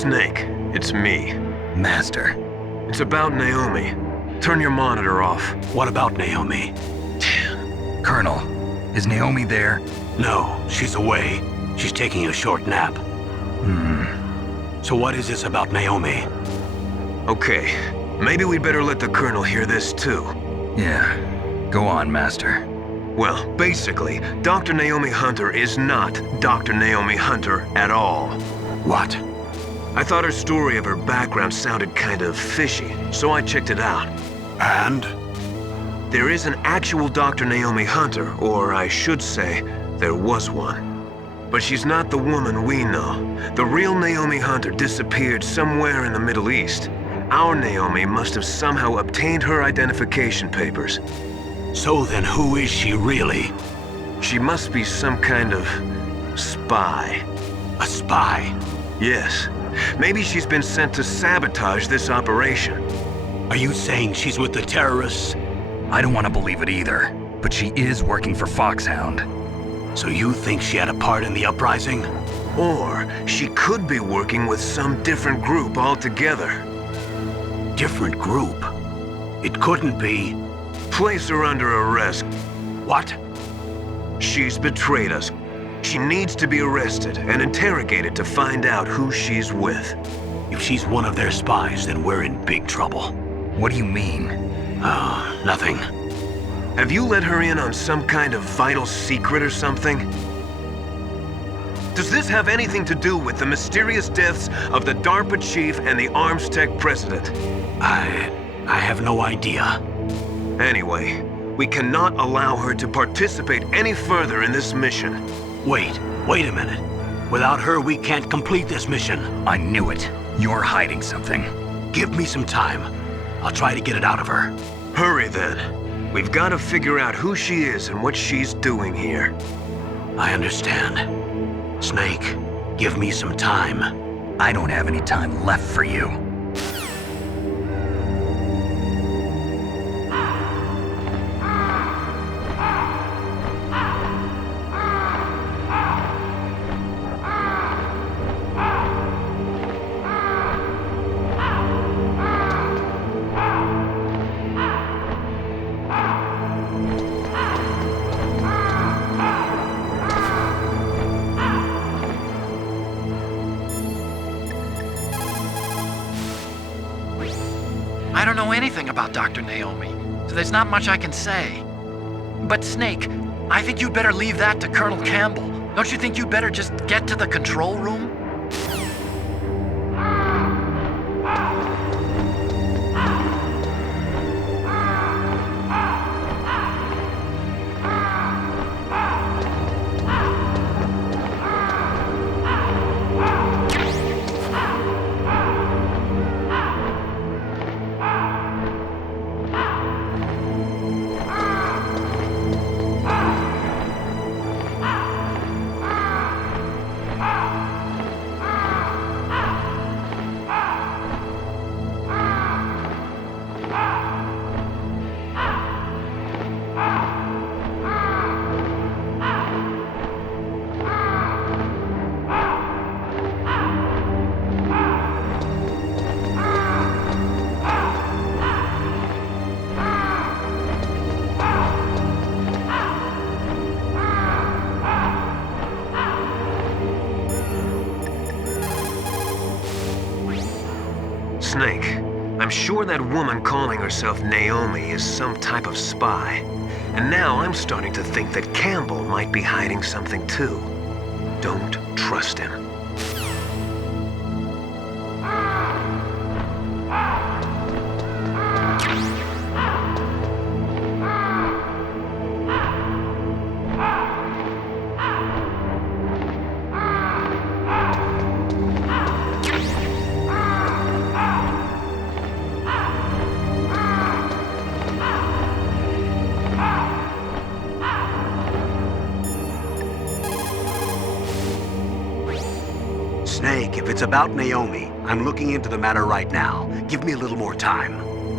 Snake, it's me. Master. It's about Naomi. Turn your monitor off. What about Naomi? Colonel, is Naomi there? No, she's away. She's taking a short nap. So what is this about Naomi? Okay, maybe we'd better let the Colonel hear this too. Yeah. Go on, Master. Well, basically, Dr. Naomi Hunter is not Dr. Naomi Hunter at all. What? I thought her story of her background sounded kind of fishy, so I checked it out. And? There is an actual Dr. Naomi Hunter, or I should say, there was one. But she's not the woman we know. The real Naomi Hunter disappeared somewhere in the Middle East. Our Naomi must have somehow obtained her identification papers. So then who is she really? She must be some kind of spy. A spy? Yes. Maybe she's been sent to sabotage this operation. Are you saying she's with the terrorists? I don't want to believe it either, but she is working for Foxhound. So you think she had a part in the uprising? Or she could be working with some different group altogether. Different group? It couldn't be. Place her under arrest. What? She's betrayed us. She needs to be arrested and interrogated to find out who she's with. If she's one of their spies, then we're in big trouble. What do you mean? Oh, nothing. Have you let her in on some kind of vital secret or something? Does this have anything to do with the mysterious deaths of the DARPA chief and the Arms Tech president? I have no idea. Anyway, we cannot allow her to participate any further in this mission. Wait a minute. Without her, we can't complete this mission. I knew it. You're hiding something. Give me some time. I'll try to get it out of her. Hurry then. We've got to figure out who she is and what she's doing here. I understand. Snake, give me some time. I don't have any time left for you. I don't know anything about Dr. Naomi, so there's not much I can say. But Snake, I think you'd better leave that to Colonel Campbell. Don't you think you'd better just get to the control room? Snake, I'm sure that woman calling herself Naomi is some type of spy. And now I'm starting to think that Campbell might be hiding something too. Don't trust him. Snake, if it's about Naomi, I'm looking into the matter right now. Give me a little more time.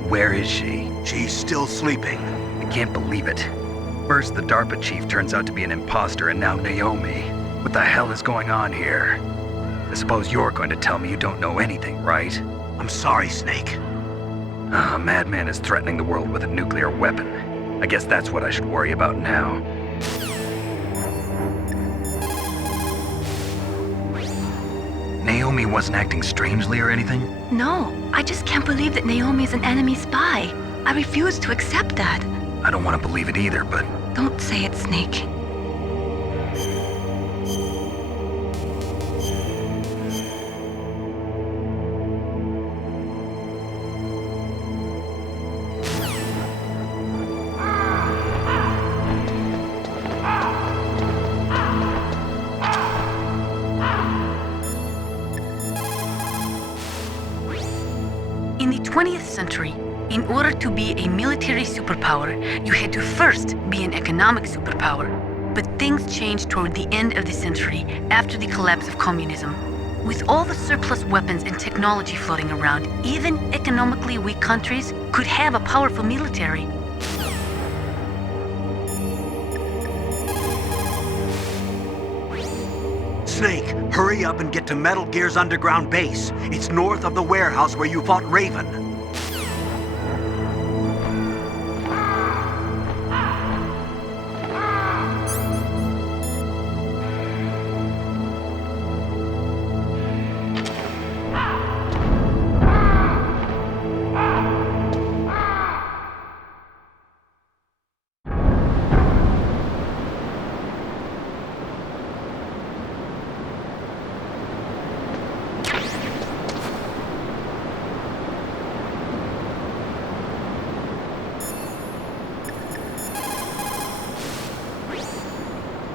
Where is she? She's still sleeping. I can't believe it. First, the DARPA chief turns out to be an imposter, and now Naomi. What the hell is going on here? I suppose you're going to tell me you don't know anything, right? I'm sorry, Snake. A madman is threatening the world with a nuclear weapon. I guess that's what I should worry about now. Naomi wasn't acting strangely or anything? No, I just can't believe that Naomi is an enemy spy. I refuse to accept that. I don't want to believe it either, but Don't say it, Snake. In the 20th century, in order to be a military superpower, you had to first be an economic superpower. But things changed toward the end of the century, after the collapse of communism. With all the surplus weapons and technology floating around, even economically weak countries could have a powerful military. Snake, hurry up and get to Metal Gear's underground base. It's north of the warehouse where you fought Raven.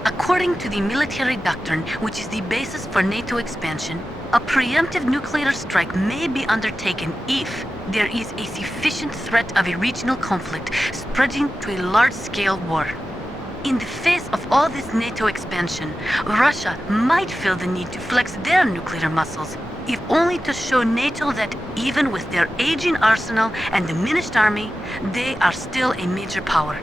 According to the military doctrine, which is the basis for NATO expansion, a preemptive nuclear strike may be undertaken if there is a sufficient threat of a regional conflict spreading to a large-scale war. In the face of all this NATO expansion, Russia might feel the need to flex their nuclear muscles, if only to show NATO that even with their aging arsenal and diminished army, they are still a major power.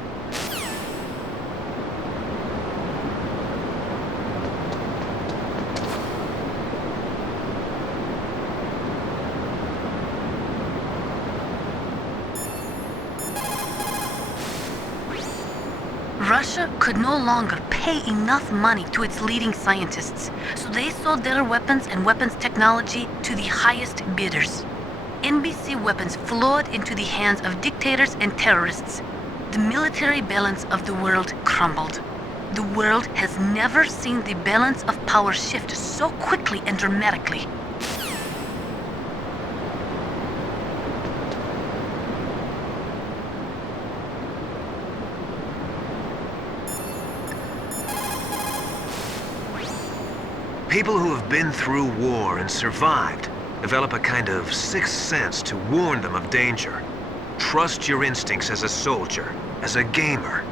Russia could no longer pay enough money to its leading scientists, so they sold their weapons and weapons technology to the highest bidders. NBC weapons flowed into the hands of dictators and terrorists. The military balance of the world crumbled. The world has never seen the balance of power shift so quickly and dramatically. People who have been through war and survived develop a kind of sixth sense to warn them of danger. Trust your instincts as a soldier, as a gamer.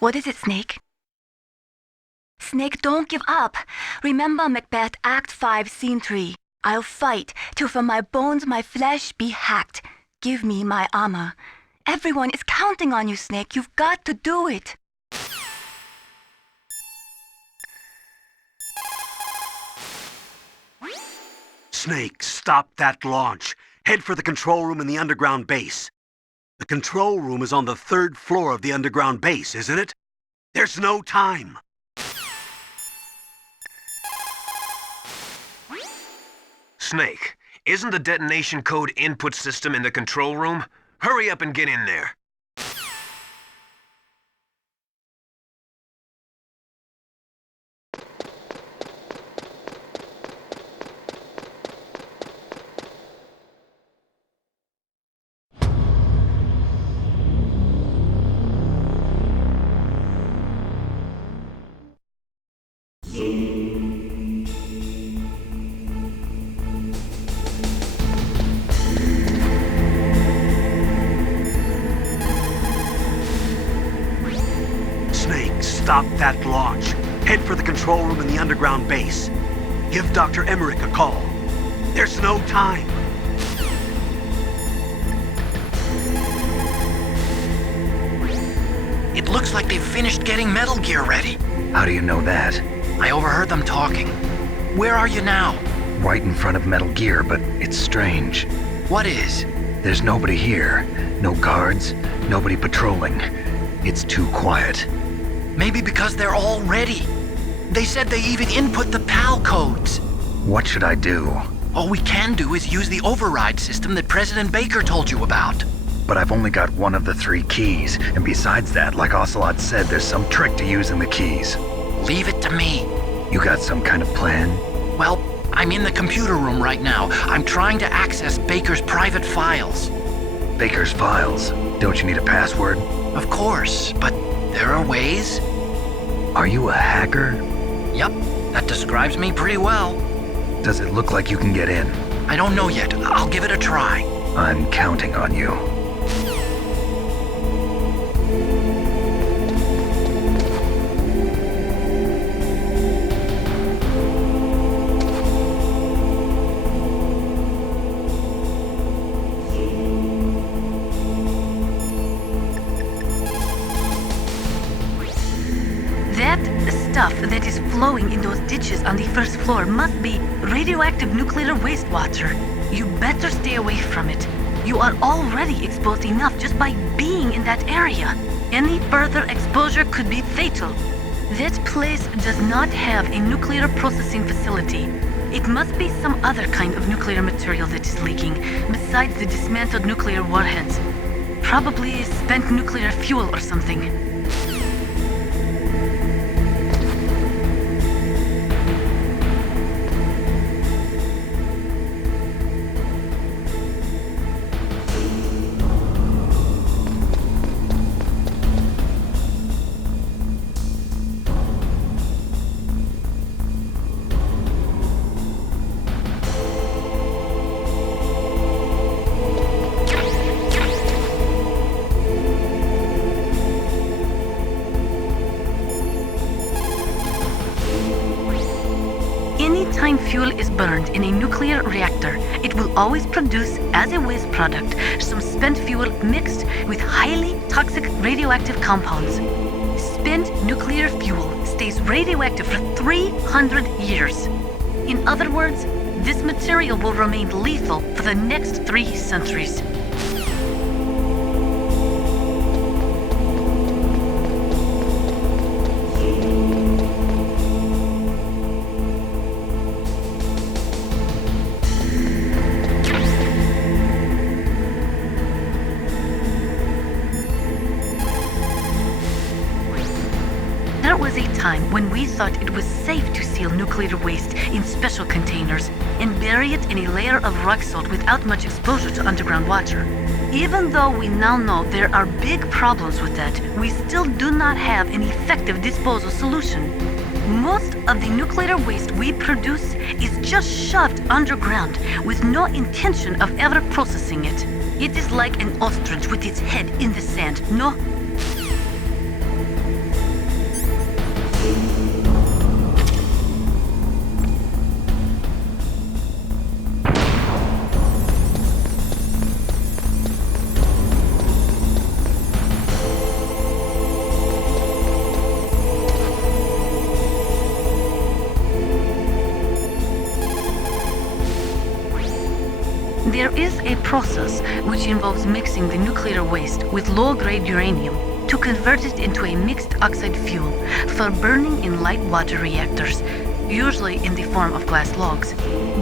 What is it, Snake? Snake, don't give up. Remember Macbeth Act 5, Scene 3. I'll fight till from my bones my flesh be hacked. Give me my armor. Everyone is counting on you, Snake. You've got to do it. Snake, stop that launch. Head for the control room in the underground base. The control room is on the 3rd floor of the underground base, isn't it? There's no time. Snake, isn't the detonation code input system in the control room? Hurry up and get in there. Snake, stop that launch. Head for the control room in the underground base. Give Dr. Emmerich a call. There's no time. It looks like they've finished getting Metal Gear ready. How do you know that? I overheard them talking. Where are you now? Right in front of Metal Gear, but it's strange. What is? There's nobody here. No guards, nobody patrolling. It's too quiet. Maybe because they're all ready. They said they even input the PAL codes. What should I do? All we can do is use the override system that President Baker told you about. But I've only got one of the 3 keys, and besides that, like Ocelot said, there's some trick to using the keys. Leave it to me. You got some kind of plan? Well, I'm in the computer room right now. I'm trying to access Baker's private files. Baker's files? Don't you need a password? Of course, but there are ways. Are you a hacker? Yep, that describes me pretty well. Does it look like you can get in? I don't know yet. I'll give it a try. I'm counting on you. Stuff that is flowing in those ditches on the 1st floor must be radioactive nuclear wastewater. You better stay away from it. You are already exposed enough just by being in that area. Any further exposure could be fatal. That place does not have a nuclear processing facility. It must be some other kind of nuclear material that is leaking, besides the dismantled nuclear warheads. Probably spent nuclear fuel or something. Anytime fuel is burned in a nuclear reactor, it will always produce, as a waste product, some spent fuel mixed with highly toxic radioactive compounds. Spent nuclear fuel stays radioactive for 300 years. In other words, this material will remain lethal for the next 3 centuries. There was a time when we thought it was safe to seal nuclear waste in special containers and bury it in a layer of rock salt without much exposure to underground water. Even though we now know there are big problems with that, we still do not have an effective disposal solution. Most of the nuclear waste we produce is just shoved underground with no intention of ever processing it. It is like an ostrich with its head in the sand. There is a process which involves mixing the nuclear waste with low-grade uranium to convert it into a mixed oxide fuel for burning in light water reactors, usually in the form of glass logs.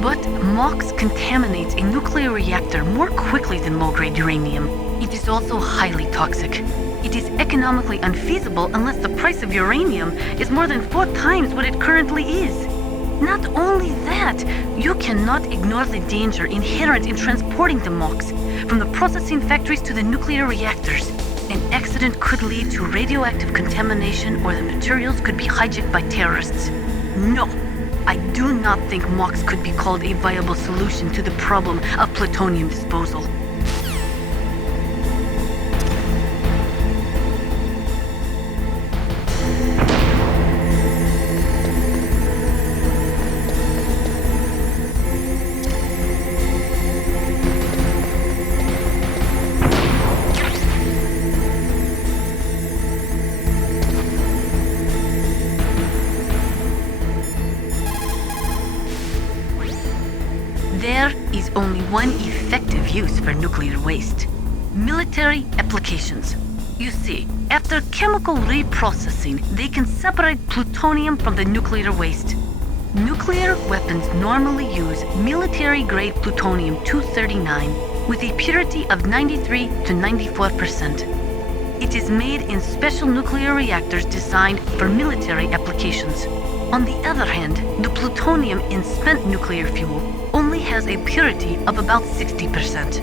But MOX contaminates a nuclear reactor more quickly than low-grade uranium. It is also highly toxic. It is economically unfeasible unless the price of uranium is more than 4 times what it currently is. Not only that, you cannot ignore the danger inherent in transporting the MOX from the processing factories to the nuclear reactors. An accident could lead to radioactive contamination, or the materials could be hijacked by terrorists. No, I do not think MOX could be called a viable solution to the problem of plutonium disposal. There is only one effective use for nuclear waste: military applications. You see, after chemical reprocessing, they can separate plutonium from the nuclear waste. Nuclear weapons normally use military-grade plutonium-239 with a purity of 93 to 94%. It is made in special nuclear reactors designed for military applications. On the other hand, the plutonium in spent nuclear fuel only has a purity of about 60%.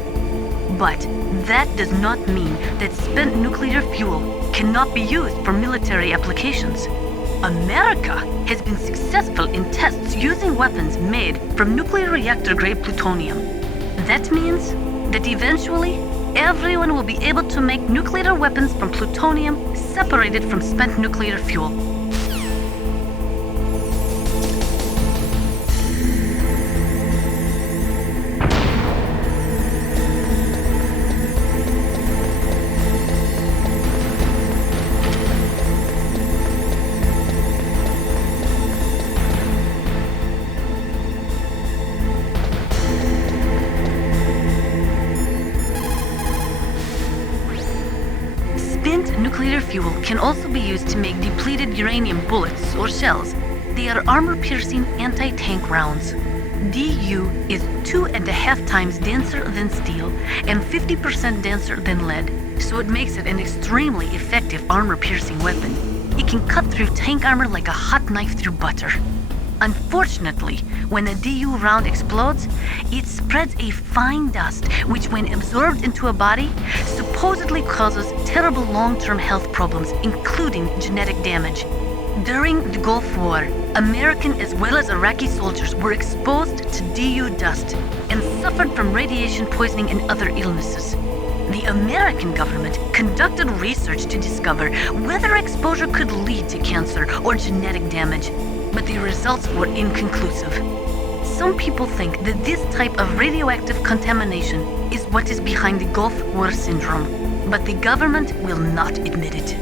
But that does not mean that spent nuclear fuel cannot be used for military applications. America has been successful in tests using weapons made from nuclear reactor-grade plutonium. That means that eventually, everyone will be able to make nuclear weapons from plutonium separated from spent nuclear fuel. Spent nuclear fuel can also be used to make depleted uranium bullets or shells. They are armor-piercing anti-tank rounds. DU is 2.5 times denser than steel and 50% denser than lead, so it makes it an extremely effective armor-piercing weapon. It can cut through tank armor like a hot knife through butter. Unfortunately, when a DU round explodes, it spreads a fine dust which, when absorbed into a body, supposedly causes terrible long-term health problems, including genetic damage. During the Gulf War, American as well as Iraqi soldiers were exposed to DU dust and suffered from radiation poisoning and other illnesses. The American government conducted research to discover whether exposure could lead to cancer or genetic damage, but the results were inconclusive. Some people think that this type of radioactive contamination is what is behind the Gulf War syndrome, but the government will not admit it.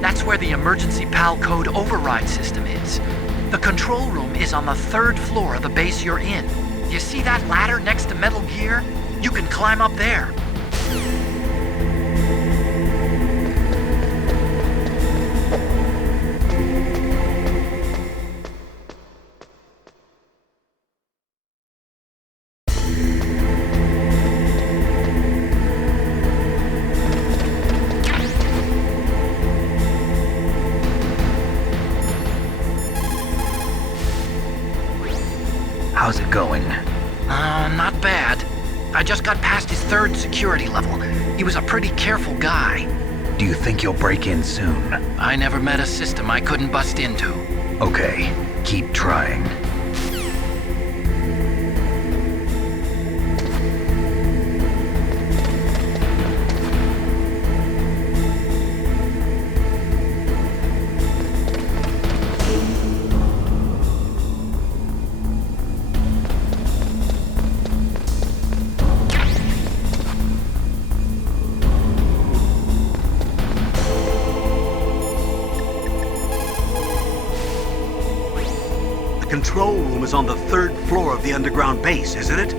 That's where the emergency PAL code override system is. The control room is on the 3rd floor of the base you're in. You see that ladder next to Metal Gear? You can climb up there. How's it going? Not bad. I just got past his 3rd security level. He was a pretty careful guy. Do you think you'll break in soon? I never met a system I couldn't bust into. Okay, keep trying. control room is on the third floor of the underground base, isn't it?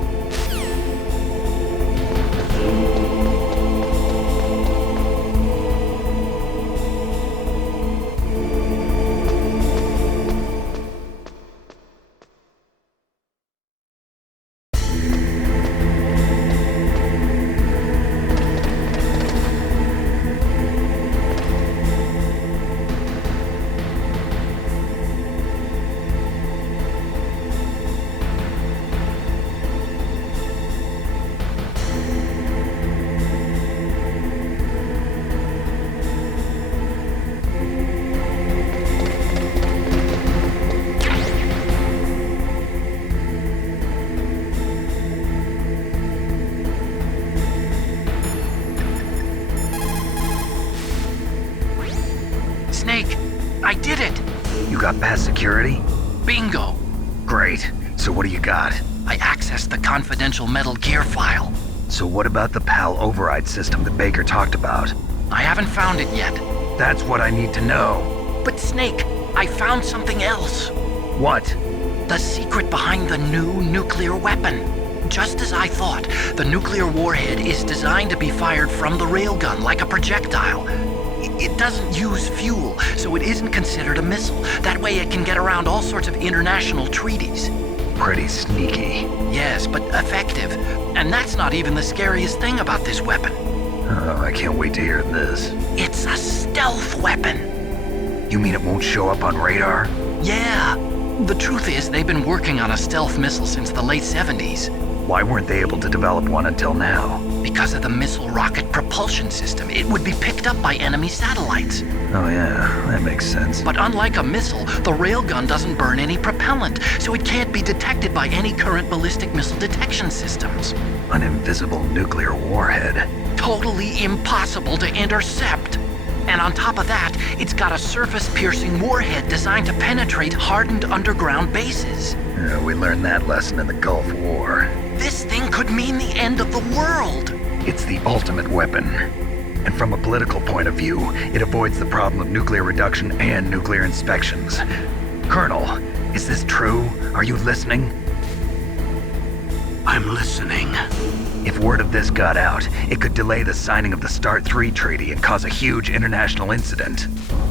Snake, I did it! You got past security? Bingo! Great. So what do you got? I accessed the confidential Metal Gear file. So what about the PAL override system that Baker talked about? I haven't found it yet. That's what I need to know. But Snake, I found something else. What? The secret behind the new nuclear weapon. Just as I thought, the nuclear warhead is designed to be fired from the railgun like a projectile. It doesn't use fuel, so it isn't considered a missile. That way it can get around all sorts of international treaties. Pretty sneaky. Yes, but effective. And that's not even the scariest thing about this weapon. Oh, I can't wait to hear this. It's a stealth weapon. You mean it won't show up on radar? Yeah. The truth is, they've been working on a stealth missile since the late 70s. Why weren't they able to develop one until now? Because of the missile rocket propulsion system, it would be picked up by enemy satellites. Oh yeah, that makes sense. But unlike a missile, the railgun doesn't burn any propellant, so it can't be detected by any current ballistic missile detection systems. An invisible nuclear warhead. Totally impossible to intercept. And on top of that, it's got a surface-piercing warhead designed to penetrate hardened underground bases. Yeah, we learned that lesson in the Gulf War. This thing could mean the end of the world. It's the ultimate weapon. And from a political point of view, it avoids the problem of nuclear reduction and nuclear inspections. Colonel, is this true? Are you listening? I'm listening. If word of this got out, it could delay the signing of the START 3 treaty and cause a huge international incident.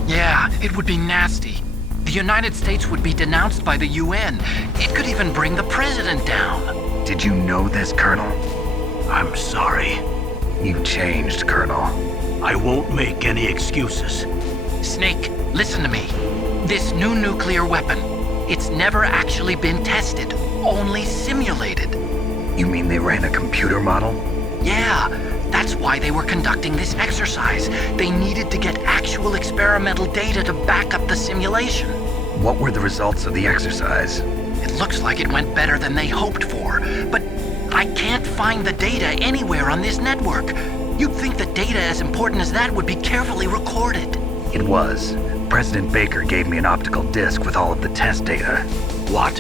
Yeah, it would be nasty. The United States would be denounced by the UN. It could even bring the president down. Did you know this, Colonel? I'm sorry. You've changed, Colonel. I won't make any excuses. Snake, listen to me. This new nuclear weapon, it's never actually been tested, only simulated. You mean they ran a computer model? Yeah, that's why they were conducting this exercise. They needed to get actual experimental data to back up the simulation. What were the results of the exercise? It looks like it went better than they hoped for, but I can't find the data anywhere on this network. You'd think the data as important as that would be carefully recorded. It was. President Baker gave me an optical disc with all of the test data. What?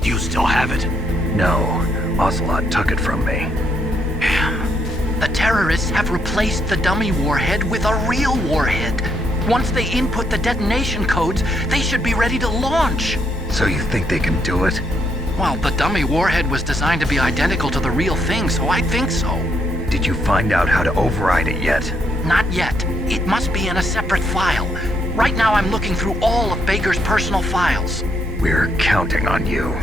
Do you still have it? No, Ocelot took it from me. The terrorists have replaced the dummy warhead with a real warhead. Once they input the detonation codes, they should be ready to launch. So you think they can do it? Well, the dummy warhead was designed to be identical to the real thing, so I think so. Did you find out how to override it yet? Not yet. It must be in a separate file. Right now I'm looking through all of Baker's personal files. We're counting on you.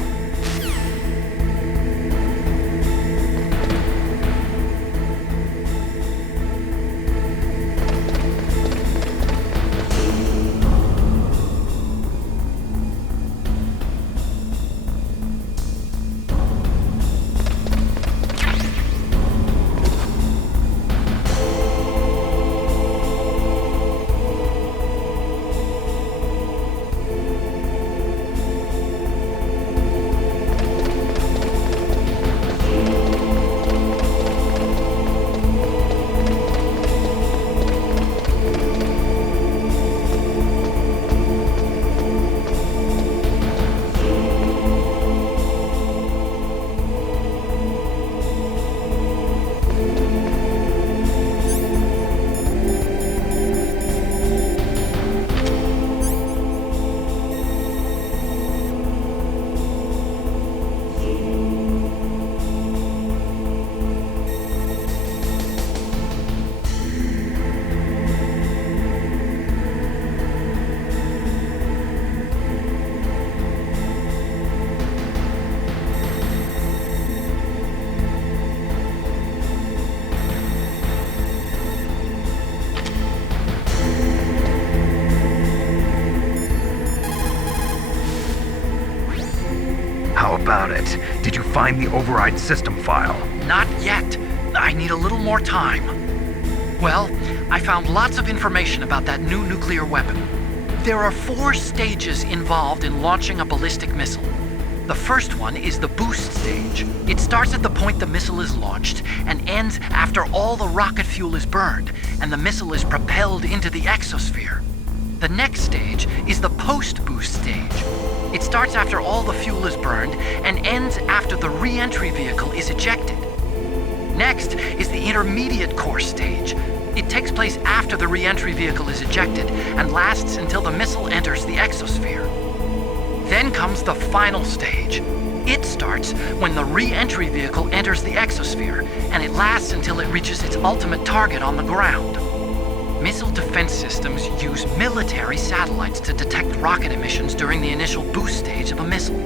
about it. Did you find the override system file? Not yet. I need a little more time. Well, I found lots of information about that new nuclear weapon. There are 4 stages involved in launching a ballistic missile. The first one is the boost stage. It starts at the point the missile is launched and ends after all the rocket fuel is burned and the missile is propelled into the exosphere. The next stage is the post-boost stage. It starts after all the fuel is burned and ends after the re-entry vehicle is ejected. Next is the intermediate course stage. It takes place after the re-entry vehicle is ejected and lasts until the missile enters the exosphere. Then comes the final stage. It starts when the re-entry vehicle enters the exosphere, and it lasts until it reaches its ultimate target on the ground. Missile defense systems use military satellites to detect rocket emissions during the initial boost stage of a missile.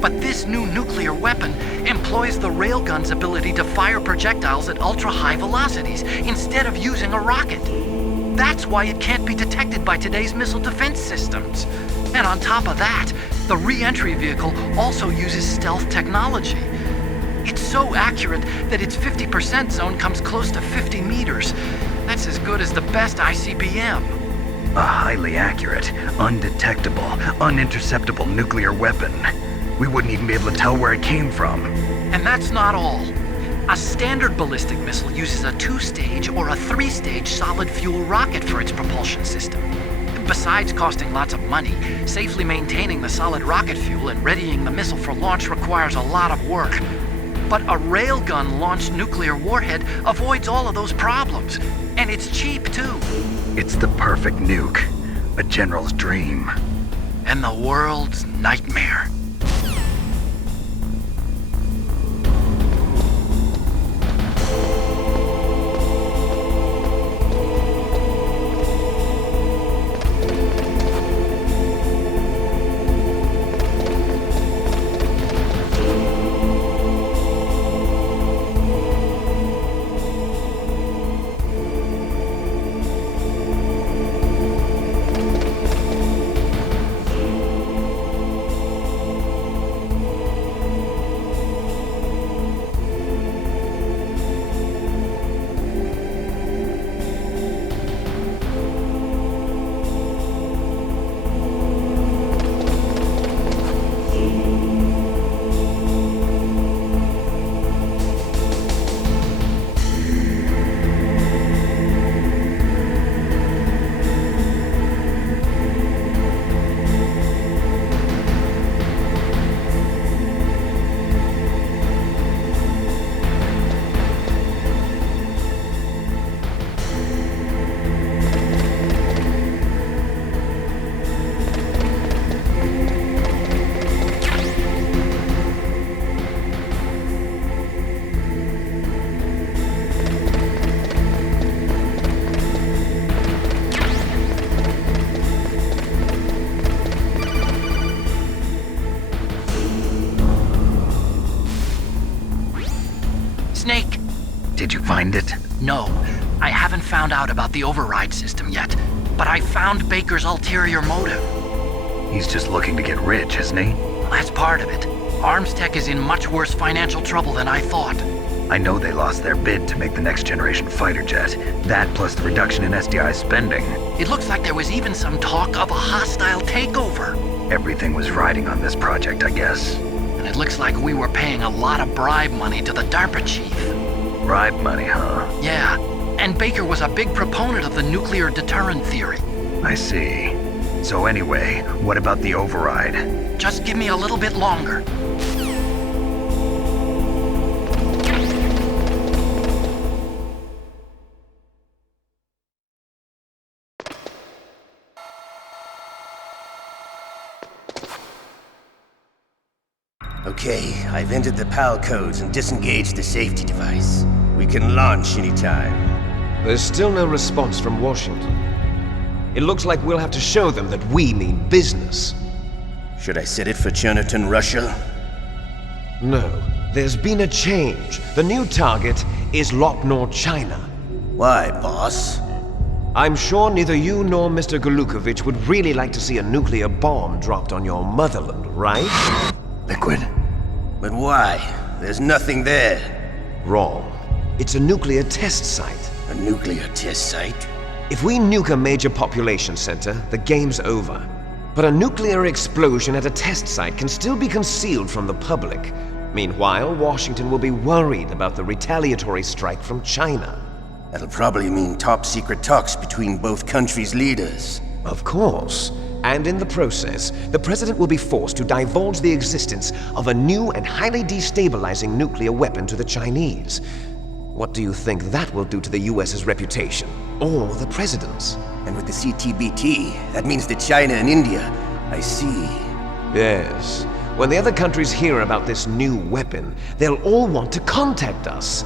But this new nuclear weapon employs the railgun's ability to fire projectiles at ultra-high velocities instead of using a rocket. That's why it can't be detected by today's missile defense systems. And on top of that, the re-entry vehicle also uses stealth technology. It's so accurate that its 50% zone comes close to 50 meters. That's as good as the best ICBM. A highly accurate, undetectable, uninterceptable nuclear weapon. We wouldn't even be able to tell where it came from. And that's not all. A standard ballistic missile uses a 2-stage or a 3-stage solid fuel rocket for its propulsion system. Besides costing lots of money, safely maintaining the solid rocket fuel and readying the missile for launch requires a lot of work. But a railgun-launched nuclear warhead avoids all of those problems. And it's cheap, too. It's the perfect nuke. A general's dream. And the world's nightmare. Snake! Did you find it? No, I haven't found out about the override system yet, but I found Baker's ulterior motive. He's just looking to get rich, isn't he? Well, that's part of it. Armstech is in much worse financial trouble than I thought. I know they lost their bid to make the next generation fighter jet. That plus the reduction in SDI spending. It looks like there was even some talk of a hostile takeover. Everything was riding on this project, I guess. And it looks like we were paying a lot of bribe money to the DARPA chief. Bribe money, huh? Yeah, and Baker was a big proponent of the nuclear deterrent theory. I see. So anyway, what about the override? Just give me a little bit longer. Okay, I've entered the PAL codes and disengaged the safety device. We can launch anytime. There's still no response from Washington. It looks like we'll have to show them that we mean business. Should I set it for Chernobyl, Russia? No, there's been a change. The new target is Lopnor, China. Why, boss? I'm sure neither you nor Mr. Golukovich would really like to see a nuclear bomb dropped on your motherland, right? Liquid, But why? There's nothing there. Wrong. It's a nuclear test site. A nuclear test site? If we nuke a major population center, the game's over. But a nuclear explosion at a test site can still be concealed from the public. Meanwhile, Washington will be worried about the retaliatory strike from China. That'll probably mean top-secret talks between both countries' leaders. Of course. And in the process, the president will be forced to divulge the existence of a new and highly destabilizing nuclear weapon to the Chinese. What do you think that will do to the US's reputation? Or the president's? And with the CTBT, that means that China and India. I see. Yes. When the other countries hear about this new weapon, they'll all want to contact us.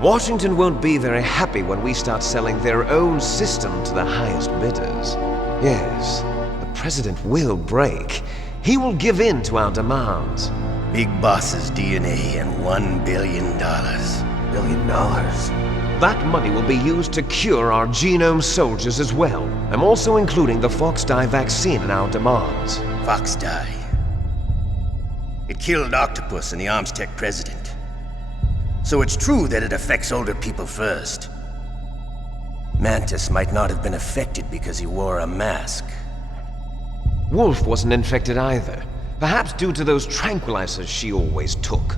Washington won't be very happy when we start selling their own system to the highest bidders. Yes, the president will break. He will give in to our demands. Big Boss's DNA and $1 billion. $1 billion? That money will be used to cure our genome soldiers as well. I'm also including the Fox-Die vaccine in our demands. Fox-Die. It killed Octopus and the Armstech president. So it's true that it affects older people first. Mantis might not have been affected because he wore a mask. Wolf wasn't infected either. Perhaps due to those tranquilizers she always took.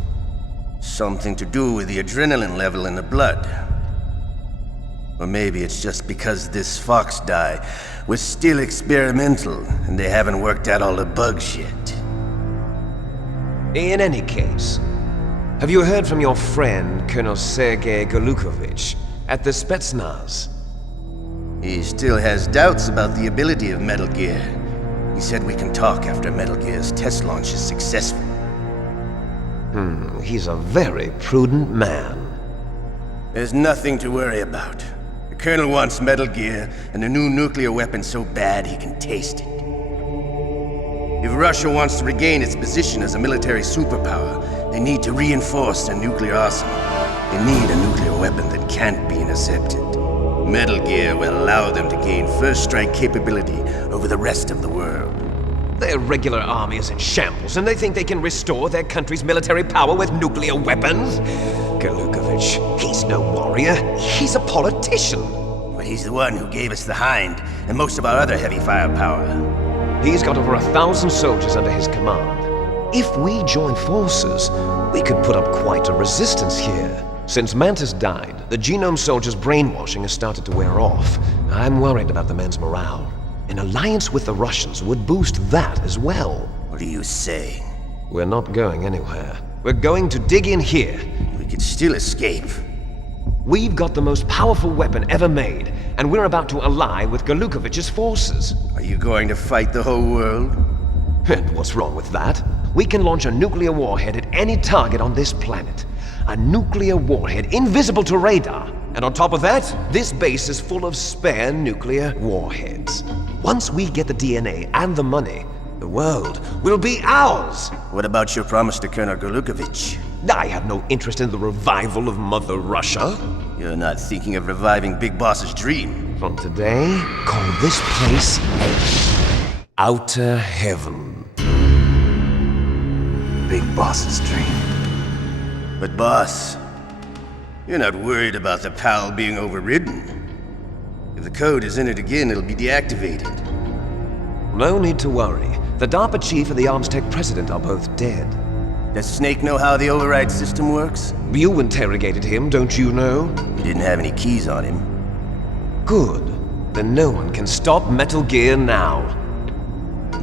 Something to do with the adrenaline level in the blood. Or maybe it's just because this Fox-Die was still experimental and they haven't worked out all the bugs yet. In any case, have you heard from your friend, Colonel Sergei Golukovich, at the Spetsnaz? He still has doubts about the ability of Metal Gear. He said we can talk after Metal Gear's test launch is successful. He's a very prudent man. There's nothing to worry about. The Colonel wants Metal Gear and a new nuclear weapon so bad he can taste it. If Russia wants to regain its position as a military superpower, they need to reinforce their nuclear arsenal. They need a nuclear weapon that can't be intercepted. Metal Gear will allow them to gain first strike capability over the rest of the world. Their regular army is in shambles, and they think they can restore their country's military power with nuclear weapons? Golukovich, he's no warrior. He's a politician. But he's the one who gave us the Hind and most of our other heavy firepower. He's got over 1,000 soldiers under his command. If we join forces, we could put up quite a resistance here. Since Mantis died, the genome soldiers' brainwashing has started to wear off. I'm worried about the men's morale. An alliance with the Russians would boost that as well. What are you saying? We're not going anywhere. We're going to dig in here. We could still escape. We've got the most powerful weapon ever made, and we're about to ally with Golukovich's forces. Are you going to fight the whole world? And what's wrong with that? We can launch a nuclear warhead at any target on this planet. A nuclear warhead invisible to radar. And on top of that, this base is full of spare nuclear warheads. Once we get the DNA and the money, the world will be ours! What about your promise to Colonel Golukovich? I have no interest in the revival of Mother Russia. You're not thinking of reviving Big Boss's dream. From today, call this place Outer Heaven. Big Boss's dream. But boss, you're not worried about the PAL being overridden. If the code is entered again, it'll be deactivated. No need to worry. The DARPA chief and the Armstech president are both dead. Does Snake know how the override system works? You interrogated him, don't you know? He didn't have any keys on him. Good. Then no one can stop Metal Gear now.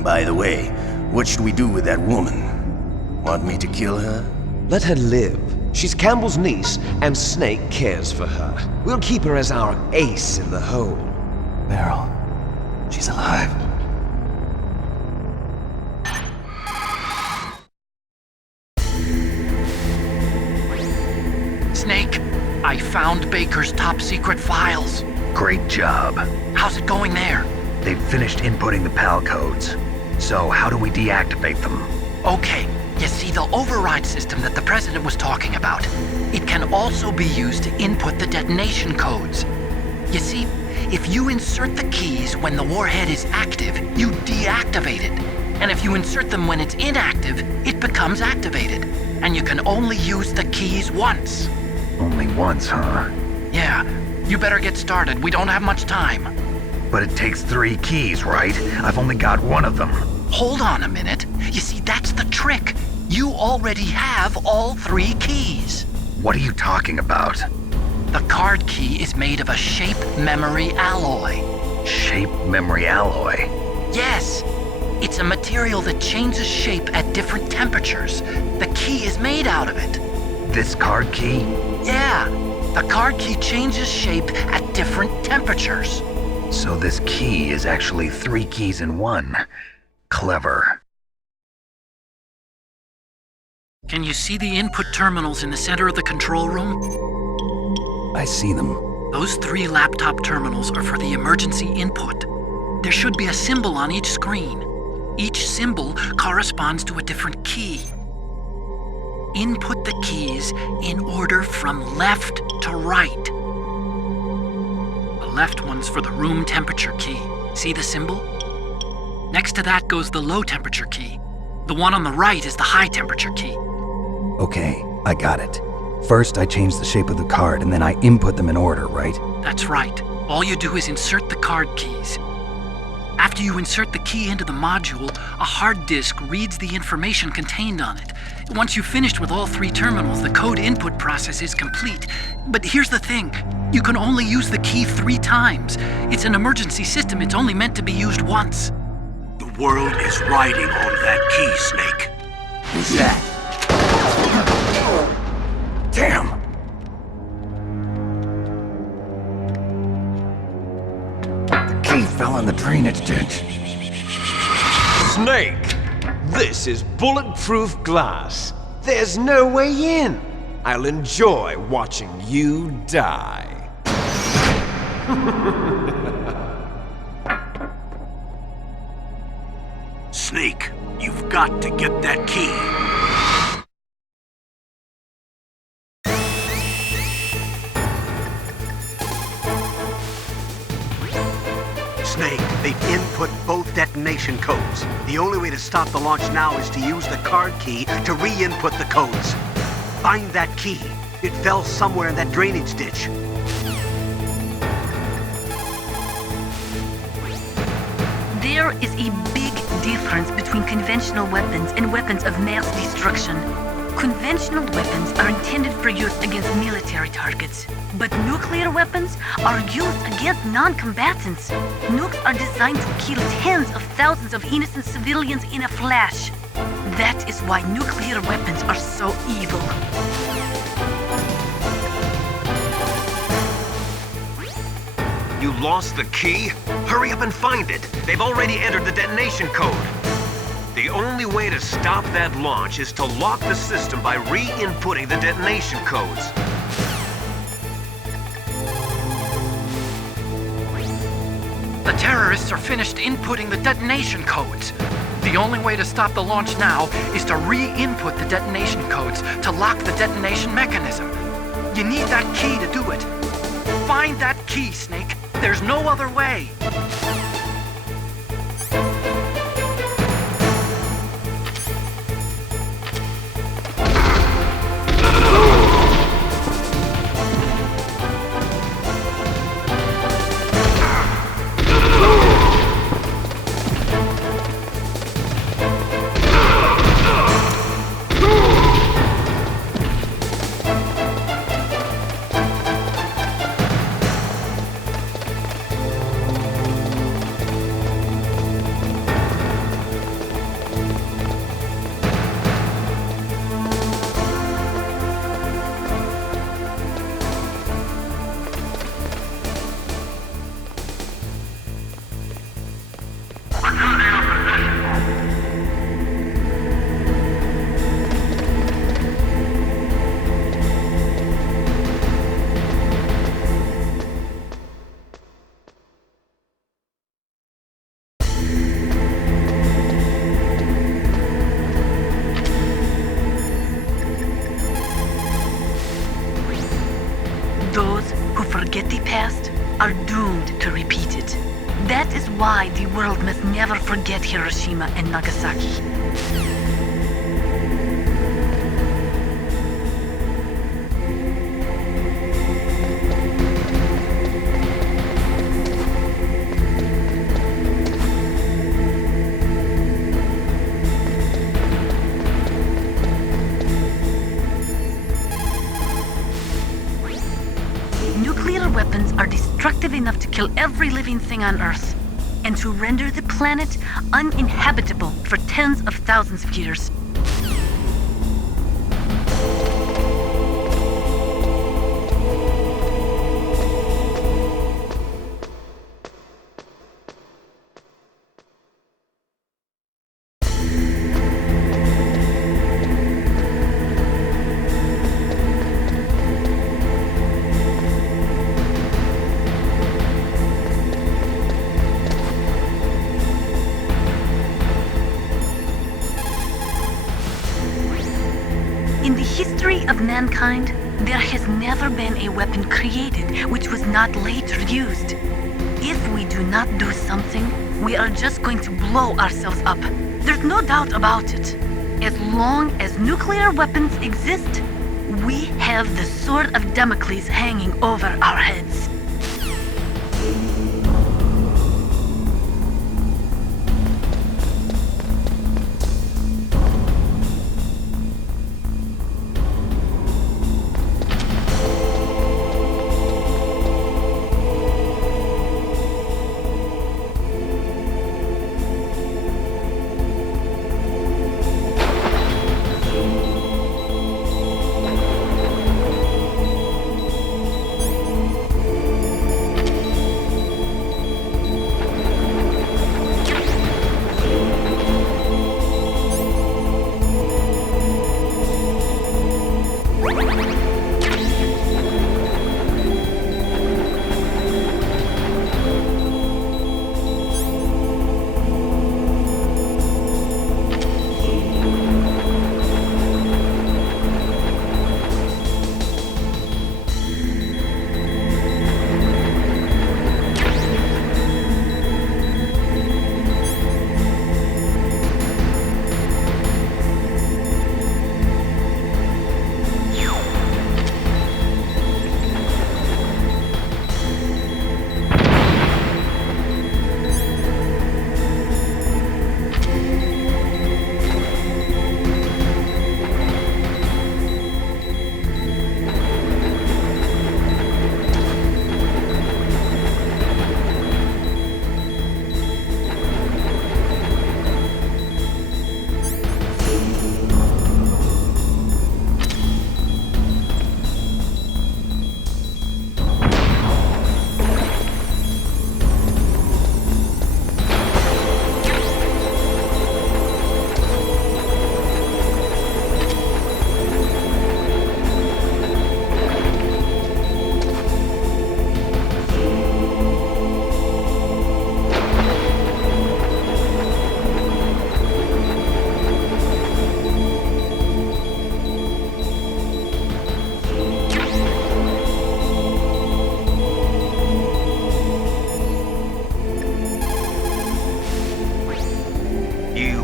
By the way, what should we do with that woman? Want me to kill her? Let her live. She's Campbell's niece, and Snake cares for her. We'll keep her as our ace in the hole. Meryl, she's alive. Snake, I found Baker's top-secret files. Great job. How's it going there? They've finished inputting the PAL codes. So how do we deactivate them? Okay, you see the override system that the president was talking about. It can also be used to input the detonation codes. You see, if you insert the keys when the warhead is active, you deactivate it. And if you insert them when it's inactive, it becomes activated. And you can only use the keys once. Only once, huh? Yeah, you better get started. We don't have much time. But it takes 3 keys, right? I've only got one of them. Hold on a minute. You see, that's the trick. You already have all 3 keys. What are you talking about? The card key is made of a shape memory alloy. Shape memory alloy? Yes. It's a material that changes shape at different temperatures. The key is made out of it. This card key? Yeah. The card key changes shape at different temperatures. So this key is actually 3 keys in one. Clever. Can you see the input terminals in the center of the control room? I see them. Those 3 laptop terminals are for the emergency input. There should be a symbol on each screen. Each symbol corresponds to a different key. Input the keys in order from left to right. The left one's for the room temperature key. See the symbol? Next to that goes the low temperature key. The one on the right is the high temperature key. Okay, I got it. First, I change the shape of the card, and then I input them in order, right? That's right. All you do is insert the card keys. After you insert the key into the module, a hard disk reads the information contained on it. Once you've finished with all 3 terminals, the code input process is complete. But here's the thing. You can only use the key 3 times. It's an emergency system. It's only meant to be used once. The world is riding on that key, Snake. Who's that? Damn! The key fell in the drainage ditch. Snake! This is bulletproof glass. There's no way in. I'll enjoy watching you die. Snake, you've got to get that key. Snake, they've input both detonation codes. The only way to stop the launch now is to use the card key to re-input the codes. Find that key. It fell somewhere in that drainage ditch. There is a big difference between conventional weapons and weapons of mass destruction. Conventional weapons are intended for use against military targets, but nuclear weapons are used against non-combatants. Nukes are designed to kill tens of thousands of innocent civilians in a flash. That is why nuclear weapons are so evil. You lost the key? Hurry up and find it. They've already entered the detonation code. The only way to stop that launch is to lock the system by re-inputting the detonation codes. The terrorists are finished inputting the detonation codes. The only way to stop the launch now is to re-input the detonation codes to lock the detonation mechanism. You need that key to do it. Find that key, Snake. There's no other way. Those who forget the past are doomed to repeat it. That is why the world must never forget Hiroshima and Nagasaki. Nuclear weapons are destructive enough to kill every living thing on Earth, and to render the planet uninhabitable for tens of thousands of years. In the history of mankind, there has never been a weapon created which was not later used. If we do not do something, we are just going to blow ourselves up. There's no doubt about it. As long as nuclear weapons exist, we have the sword of Damocles hanging over our heads.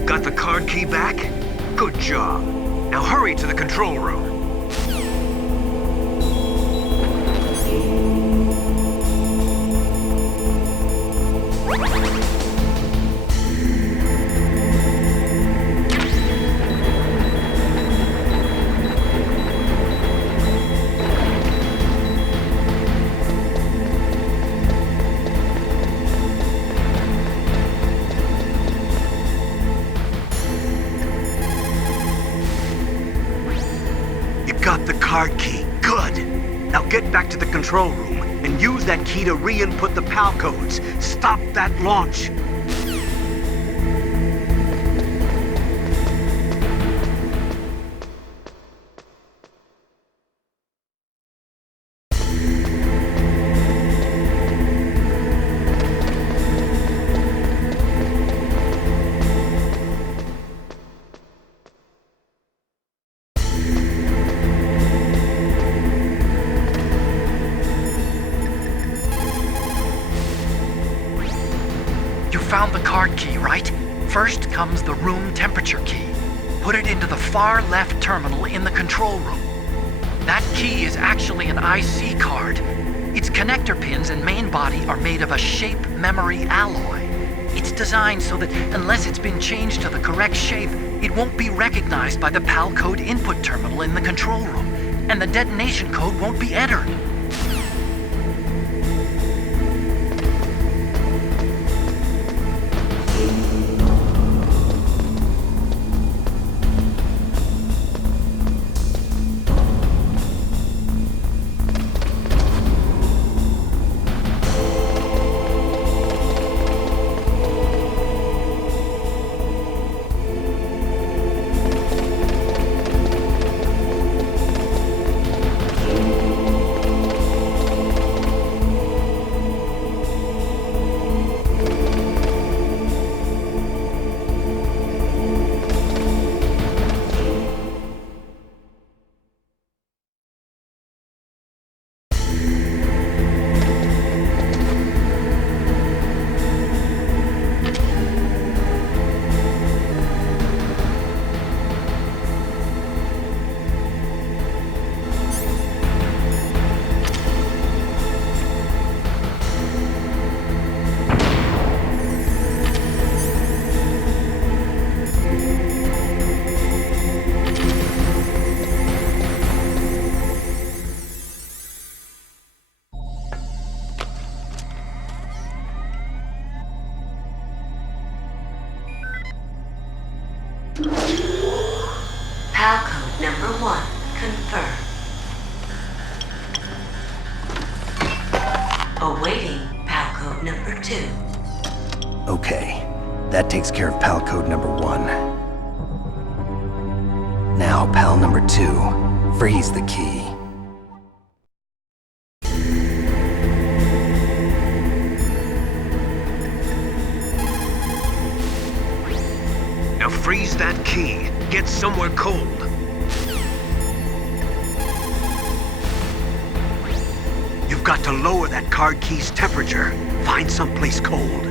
Got the card key back? Good job. Now hurry to the control room. Got the card key. Good. Now get back to the control room and use that key to re-input the PAL codes. Stop that launch. First comes the room temperature key. Put it into the far left terminal in the control room. That key is actually an IC card. Its connector pins and main body are made of a shape memory alloy. It's designed so that unless it's been changed to the correct shape, it won't be recognized by the PAL code input terminal in the control room, and the detonation code won't be entered. PAL code number 1, confirmed. Awaiting PAL code number 2. Okay, that takes care of PAL code number 1. Now, PAL number 2, freeze the key. Now freeze that key. Get somewhere cold. You've got to lower that card key's temperature. Find someplace cold.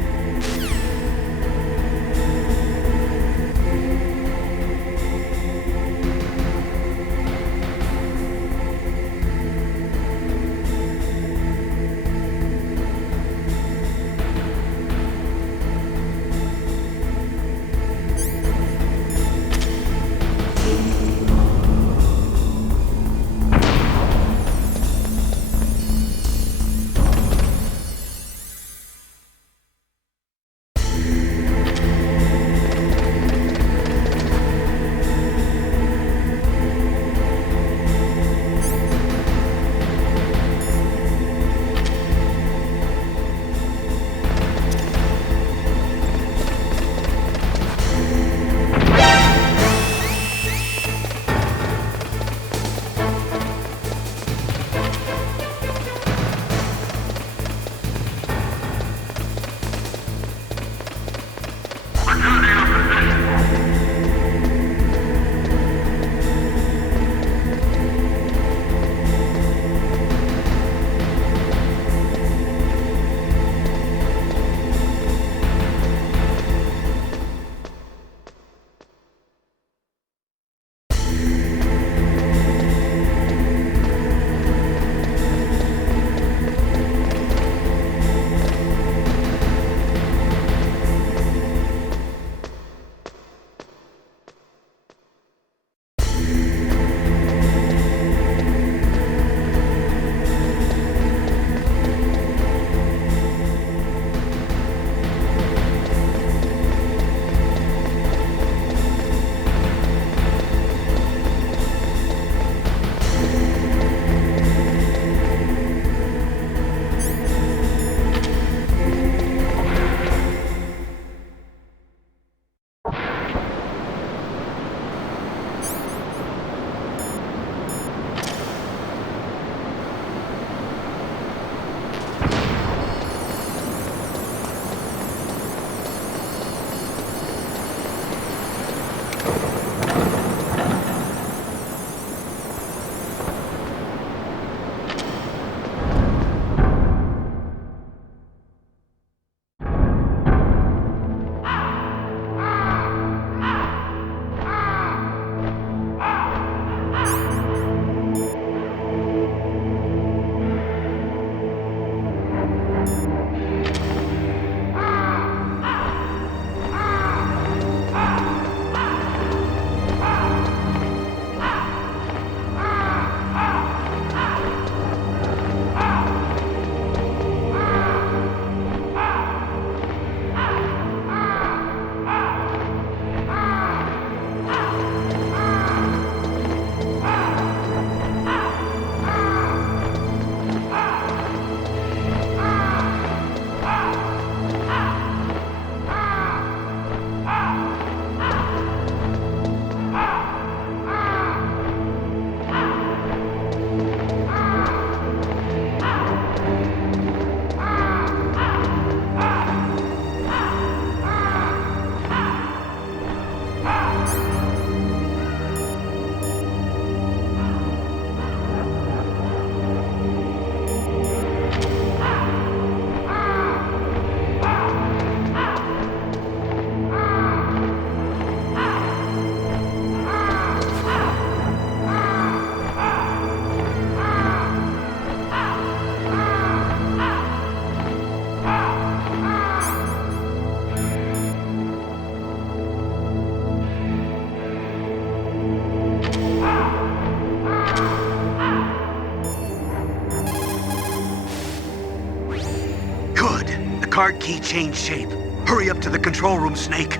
card key changed shape. Hurry up to the control room, Snake.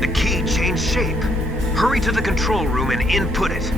The key changed shape. Hurry to the control room and input it.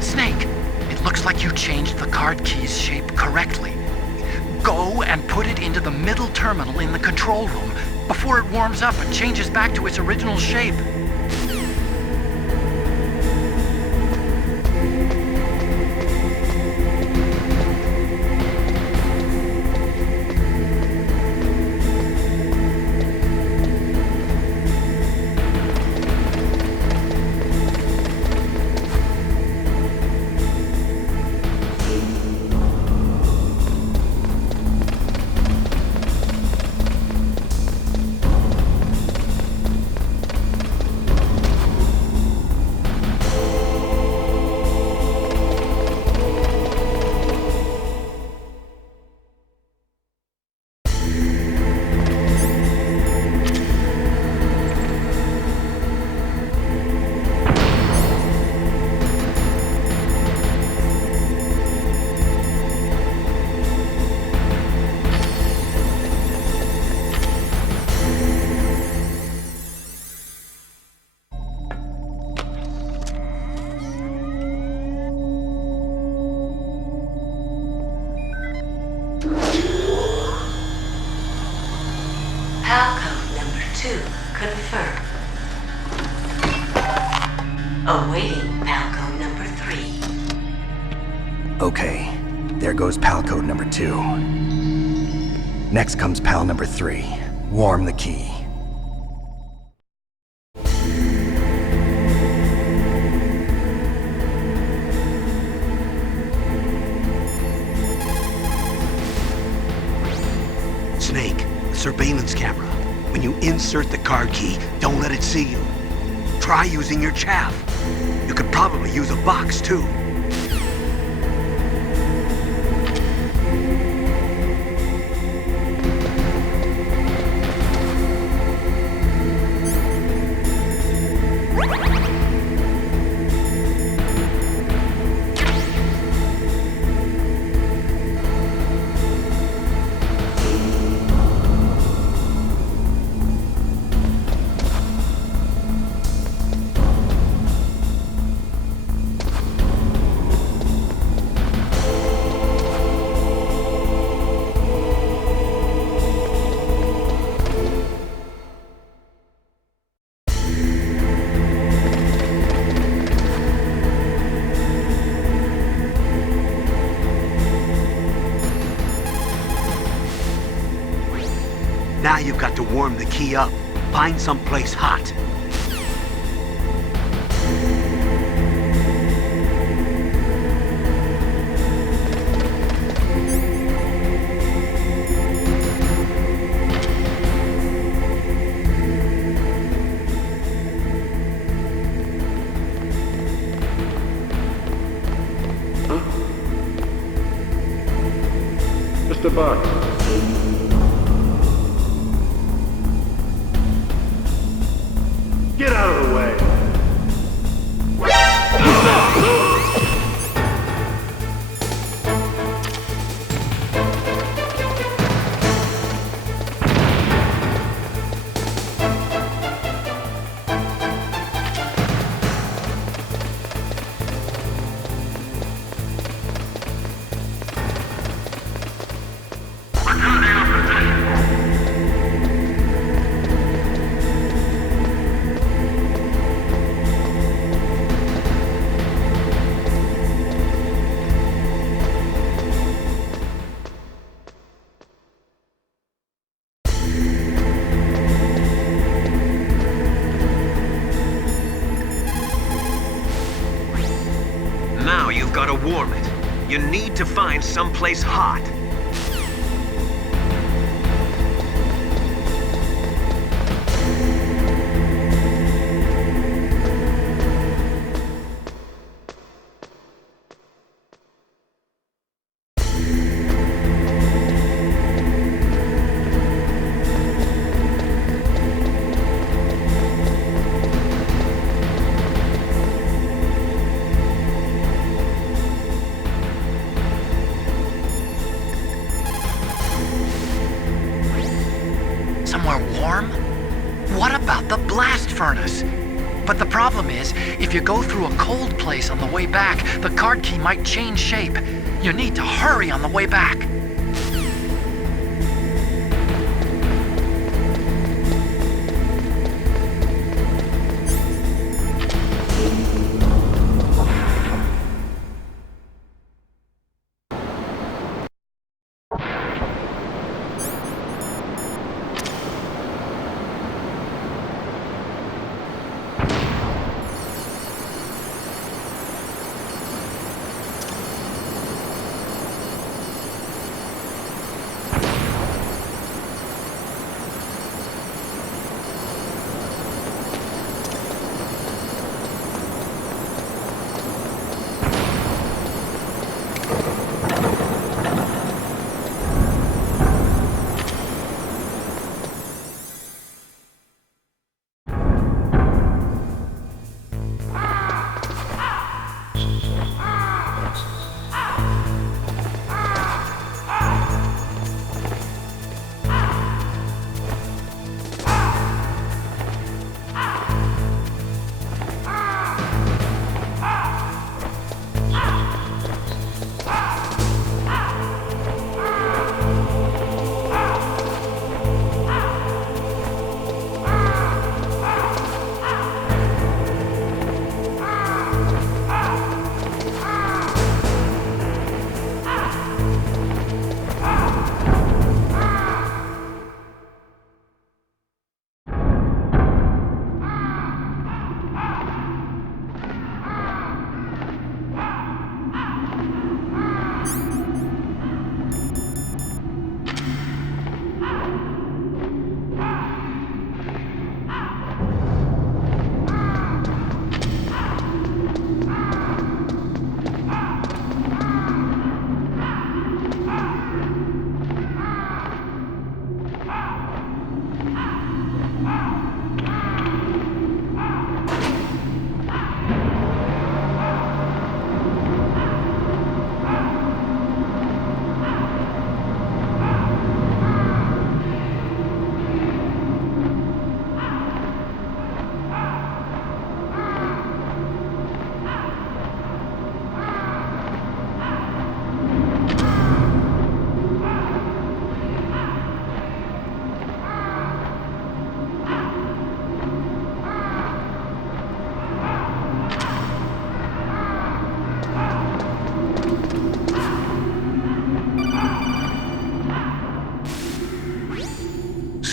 Snake, it looks like you changed the card key's shape correctly. Go and put it into the middle terminal in the control room before it warms up and changes back to its original shape. PAL code number 2 confirmed. Awaiting PAL code number 3. Okay, there goes PAL code number 2. Next comes PAL number 3. Warm the key. Snake, surveillance camera. When you insert the card key, don't let it see you. Try using your chaff. You could probably use a box, too. Now you've got to warm the key up. Find someplace hot. Mr. Buck. Get out of the way! now you've got to warm it. You need to find someplace hot. Somewhere warm? What about the blast furnace? But the problem is, if you go through a cold place on the way back, the card key might change shape. You need to hurry on the way back.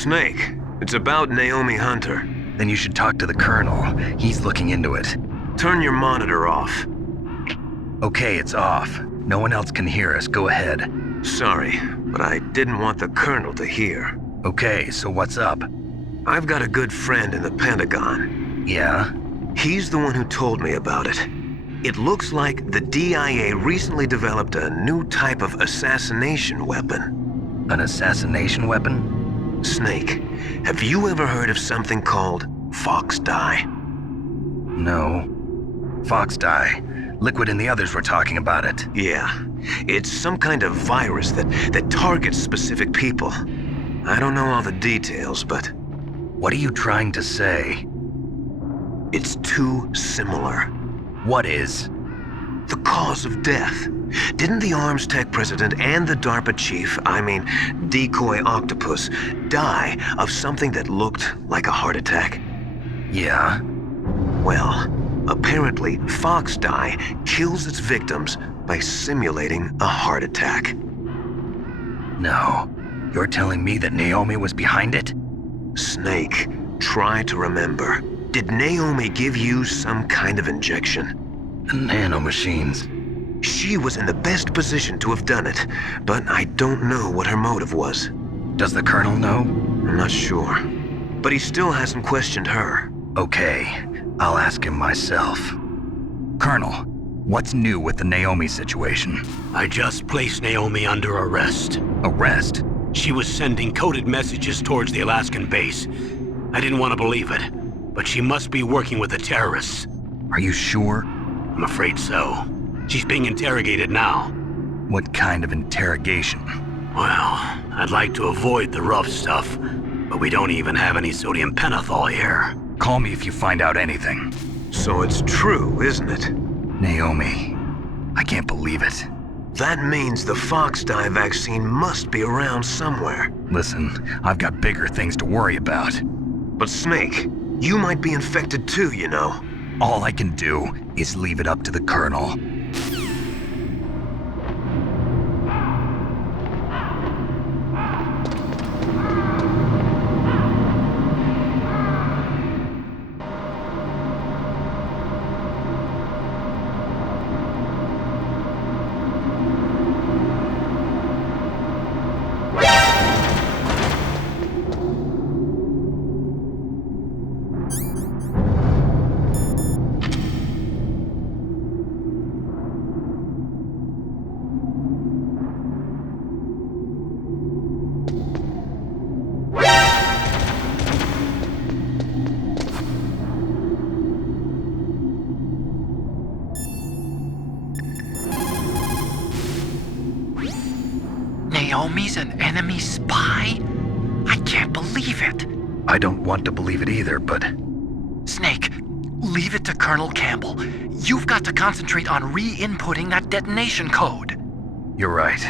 Snake, it's about Naomi Hunter. Then you should talk to the Colonel. He's looking into it. Turn your monitor off. Okay, it's off. No one else can hear us. Go ahead. Sorry, but I didn't want the Colonel to hear. Okay, so what's up? I've got a good friend in the Pentagon. Yeah? He's the one who told me about it. It looks like the DIA recently developed a new type of assassination weapon. An assassination weapon? Snake, have you ever heard of something called Fox Dye? No. Fox Dye. Liquid and the others were talking about it. Yeah. It's some kind of virus that targets specific people. I don't know all the details, but... What are you trying to say? It's too similar. What is? The cause of death. Didn't the Arms Tech president and the DARPA chief, Decoy Octopus, die of something that looked like a heart attack? Yeah? Well, apparently Fox Dye kills its victims by simulating a heart attack. No. You're telling me that Naomi was behind it? Snake, try to remember. Did Naomi give you some kind of injection? The nanomachines. She was in the best position to have done it, but I don't know what her motive was. Does the Colonel know? I'm not sure. But he still hasn't questioned her. Okay, I'll ask him myself. Colonel, what's new with the Naomi situation? I just placed Naomi under arrest. Arrest? She was sending coded messages towards the Alaskan base. I didn't want to believe it, but she must be working with the terrorists. Are you sure? I'm afraid so. She's being interrogated now. What kind of interrogation? Well, I'd like to avoid the rough stuff, but we don't even have any sodium pentothal here. Call me if you find out anything. So it's true, isn't it? Naomi, I can't believe it. That means the fox dye vaccine must be around somewhere. Listen, I've got bigger things to worry about. But Snake, you might be infected too, you know. All I can do is leave it up to the Colonel. Naomi's an enemy spy? I can't believe it. I don't want to believe it either, but... Snake, leave it to Colonel Campbell. You've got to concentrate on re-inputting that detonation code. You're right.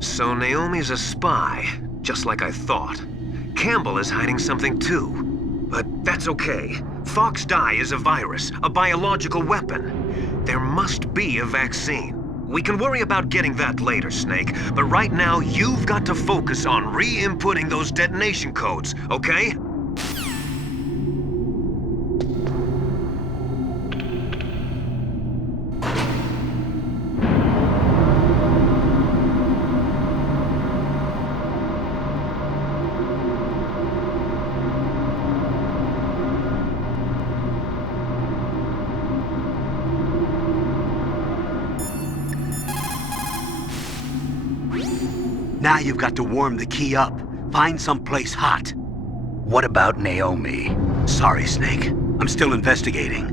So Naomi's a spy, just like I thought. Campbell is hiding something too. But that's okay. Fox dye is a virus, a biological weapon. There must be a vaccine. We can worry about getting that later, Snake, but right now you've got to focus on re-inputting those detonation codes, okay? Now you've got to warm the key up. Find someplace hot. What about Naomi? Sorry, Snake. I'm still investigating.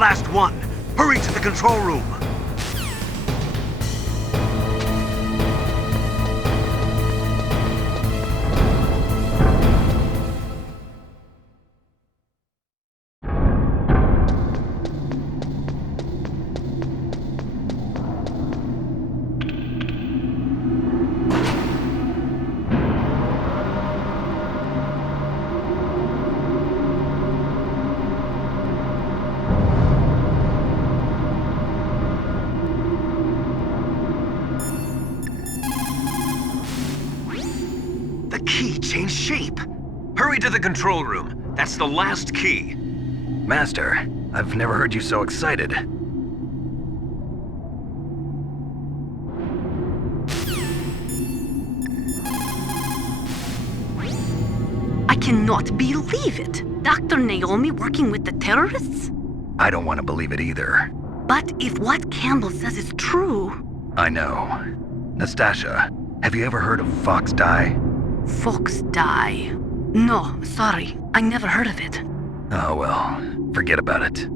last one. Hurry to the control room. The key changed shape. Hurry to the control room. That's the last key. Master, I've never heard you so excited. I cannot believe it. Dr. Naomi working with the terrorists? I don't want to believe it either. But if what Campbell says is true... I know. Nastasha, have you ever heard of Fox Die? Fox die. No, sorry. I never heard of it. Oh well, forget about it.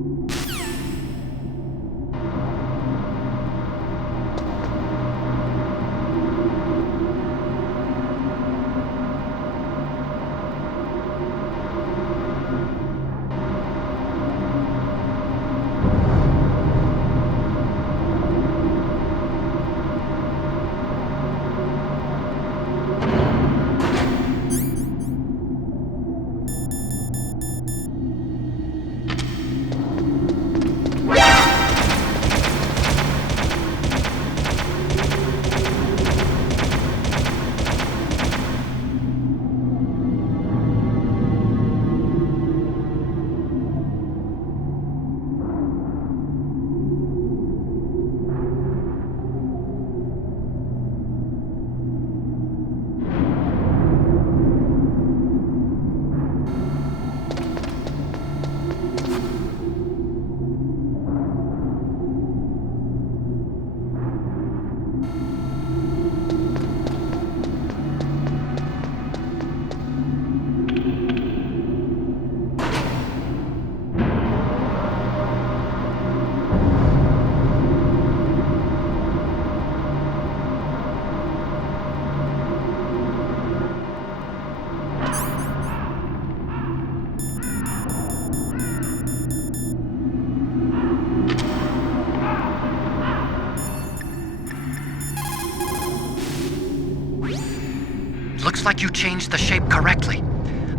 Looks like you changed the shape correctly.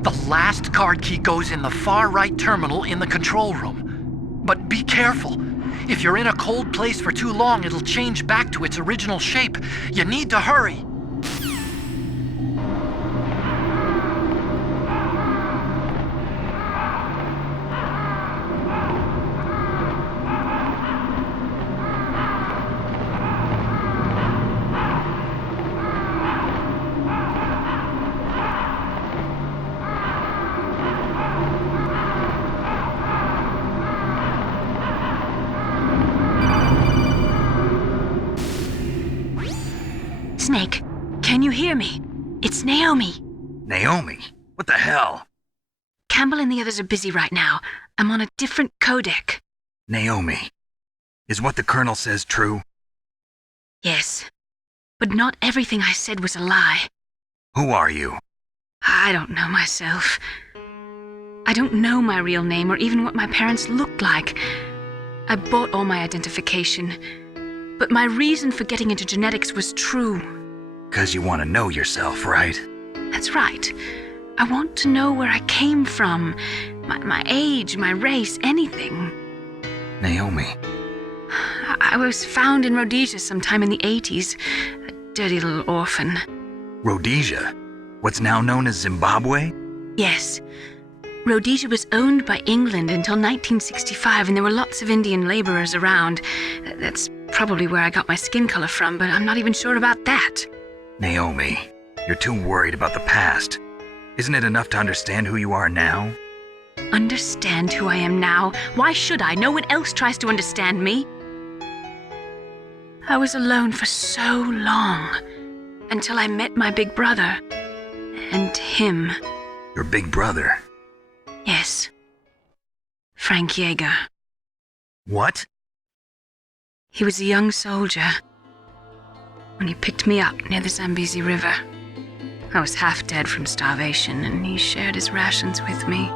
The last card key goes in the far right terminal in the control room. But be careful. If you're in a cold place for too long, it'll change back to its original shape. You need to hurry. Snake, can you hear me? It's Naomi. Naomi? What the hell? Campbell and the others are busy right now. I'm on a different codec. Naomi, is what the Colonel says true? Yes, but not everything I said was a lie. Who are you? I don't know myself. I don't know my real name or even what my parents looked like. I bought all my identification, but my reason for getting into genetics was true. 'Cause you want to know yourself, right? That's right. I want to know where I came from, my age, my race, anything. Naomi. I was found in Rhodesia sometime in the 80s, a dirty little orphan. Rhodesia? What's now known as Zimbabwe? Yes. Rhodesia was owned by England until 1965, and there were lots of Indian laborers around. That's probably where I got my skin color from, but I'm not even sure about that. Naomi, you're too worried about the past. Isn't it enough to understand who you are now? Understand who I am now? Why should I? No one else tries to understand me. I was alone for so long, until I met my big brother. And him. Your big brother? Yes. Frank Yeager. What? He was a young soldier when he picked me up near the Zambezi River. I was half dead from starvation, and he shared his rations with me.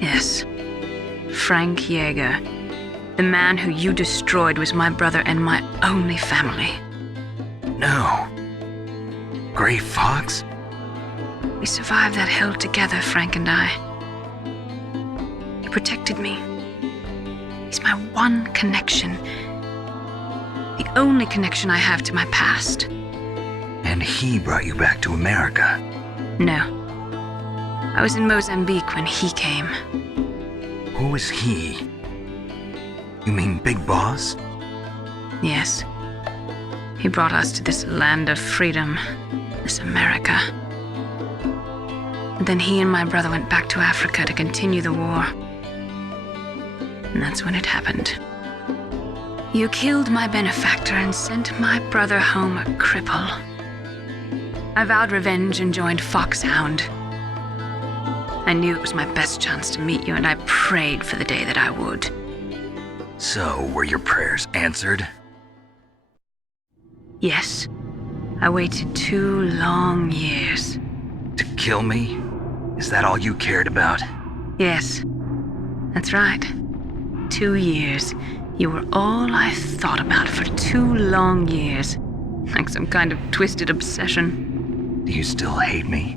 Yes, Frank Yeager. The man who you destroyed was my brother and my only family. No. Gray Fox? We survived that hell together, Frank and I. He protected me. He's my one connection. The only connection I have to my past. And he brought you back to America? No. I was in Mozambique when he came. Who is he? You mean Big Boss? Yes. He brought us to this land of freedom, this America. And then he and my brother went back to Africa to continue the war. And that's when it happened. You killed my benefactor and sent my brother home a cripple. I vowed revenge and joined Foxhound. I knew it was my best chance to meet you, and I prayed for the day that I would. So, were your prayers answered? Yes. I waited 2 long years. To kill me? Is that all you cared about? Yes. That's right. 2 years. You were all I thought about for 2 long years. Like some kind of twisted obsession. Do you still hate me?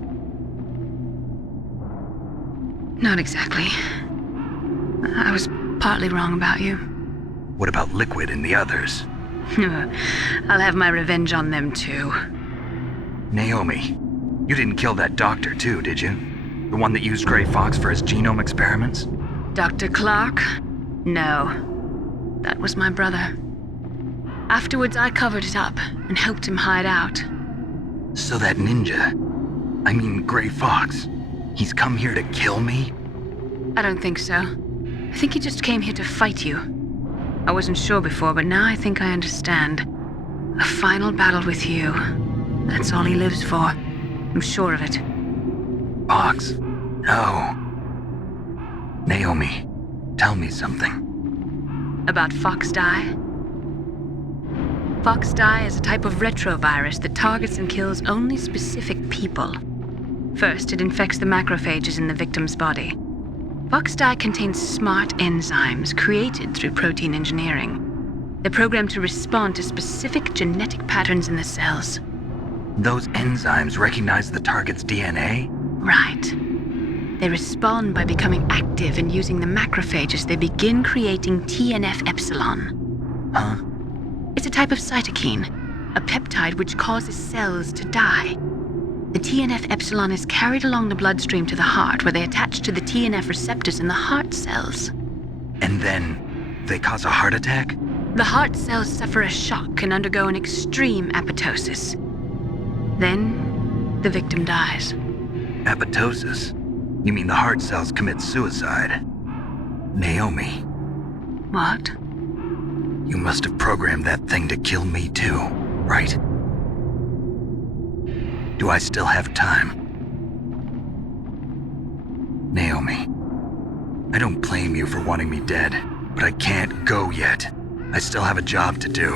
Not exactly. I was partly wrong about you. What about Liquid and the others? I'll have my revenge on them too. Naomi, you didn't kill that doctor too, did you? The one that used Gray Fox for his genome experiments? Dr. Clark? No. That was my brother. Afterwards, I covered it up and helped him hide out. So that ninja, I mean Gray Fox, he's come here to kill me? I don't think so. I think he just came here to fight you. I wasn't sure before, but now I think I understand. A final battle with you. That's all he lives for. I'm sure of it. Fox? No. Naomi, tell me something. About Fox Die? Fox Die is a type of retrovirus that targets and kills only specific people. First, it infects the macrophages in the victim's body. Fox Die contains smart enzymes created through protein engineering. They're programmed to respond to specific genetic patterns in the cells. Those enzymes recognize the target's DNA? Right. They respond by becoming active and using the macrophages. They begin creating TNF-epsilon. Huh? It's a type of cytokine, a peptide which causes cells to die. The TNF-epsilon is carried along the bloodstream to the heart, where they attach to the TNF receptors in the heart cells. And then they cause a heart attack? The heart cells suffer a shock and undergo an extreme apoptosis. Then, the victim dies. Apoptosis? You mean the heart cells commit suicide? Naomi. What? You must have programmed that thing to kill me too, right? Do I still have time? Naomi, I don't blame you for wanting me dead, but I can't go yet. I still have a job to do.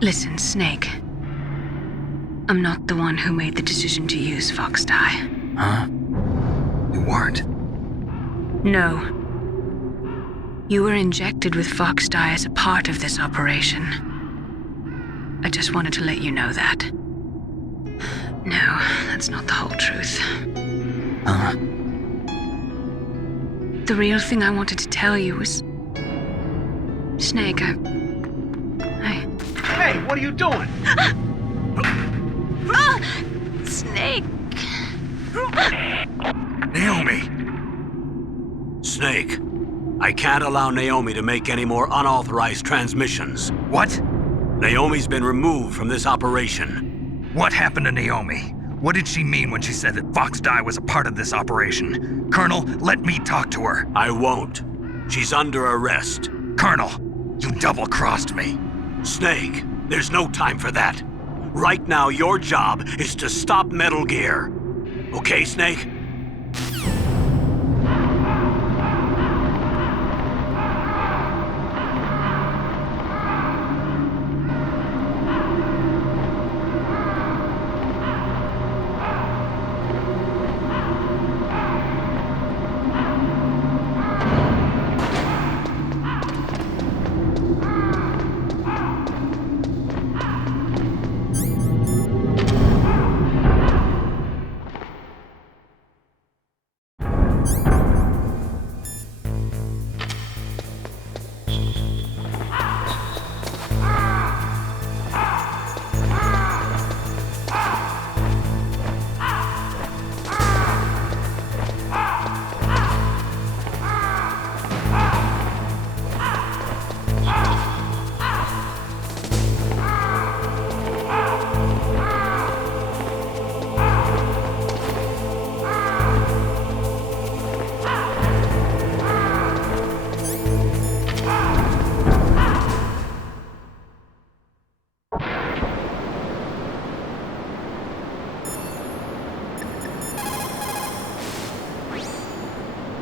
Listen, Snake. I'm not the one who made the decision to use Fox Die. Huh? You weren't? No. You were injected with Fox Die as a part of this operation. I just wanted to let you know that. No, that's not the whole truth. Huh? The real thing I wanted to tell you was... Snake, I... Hey, what are you doing? Snake! Naomi! Snake, I can't allow Naomi to make any more unauthorized transmissions. What? Naomi's been removed from this operation. What happened to Naomi? What did she mean when she said that Fox Die was a part of this operation? Colonel, let me talk to her. I won't. She's under arrest. Colonel, you double-crossed me. Snake, there's no time for that. Right now, your job is to stop Metal Gear. Okay, Snake?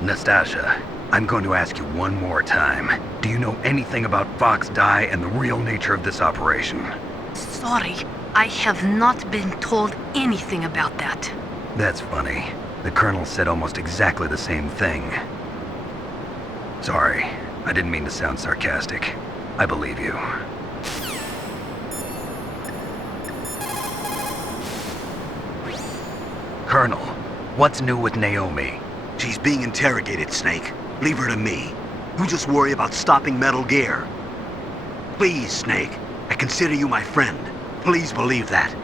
Nastasia, I'm going to ask you one more time. Do you know anything about Fox Die and the real nature of this operation? Sorry, I have not been told anything about that. That's funny. The Colonel said almost exactly the same thing. Sorry, I didn't mean to sound sarcastic. I believe you. Colonel, what's new with Naomi? She's being interrogated, Snake. Leave her to me. You just worry about stopping Metal Gear. Please, Snake. I consider you my friend. Please believe that.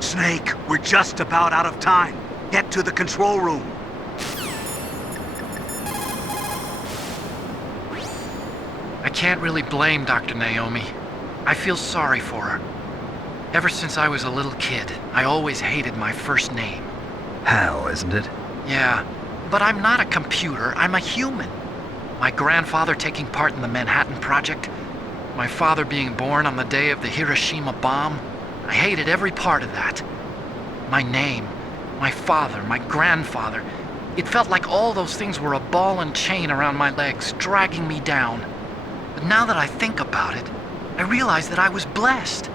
Snake, we're just about out of time. Get to the control room. I can't really blame Dr. Naomi. I feel sorry for her. Ever since I was a little kid, I always hated my first name. Hal, isn't it? Yeah, but I'm not a computer, I'm a human. My grandfather taking part in the Manhattan Project, my father being born on the day of the Hiroshima bomb. I hated every part of that. My name, my father, my grandfather. It felt like all those things were a ball and chain around my legs, dragging me down. But now that I think about it, I realize that I was blessed.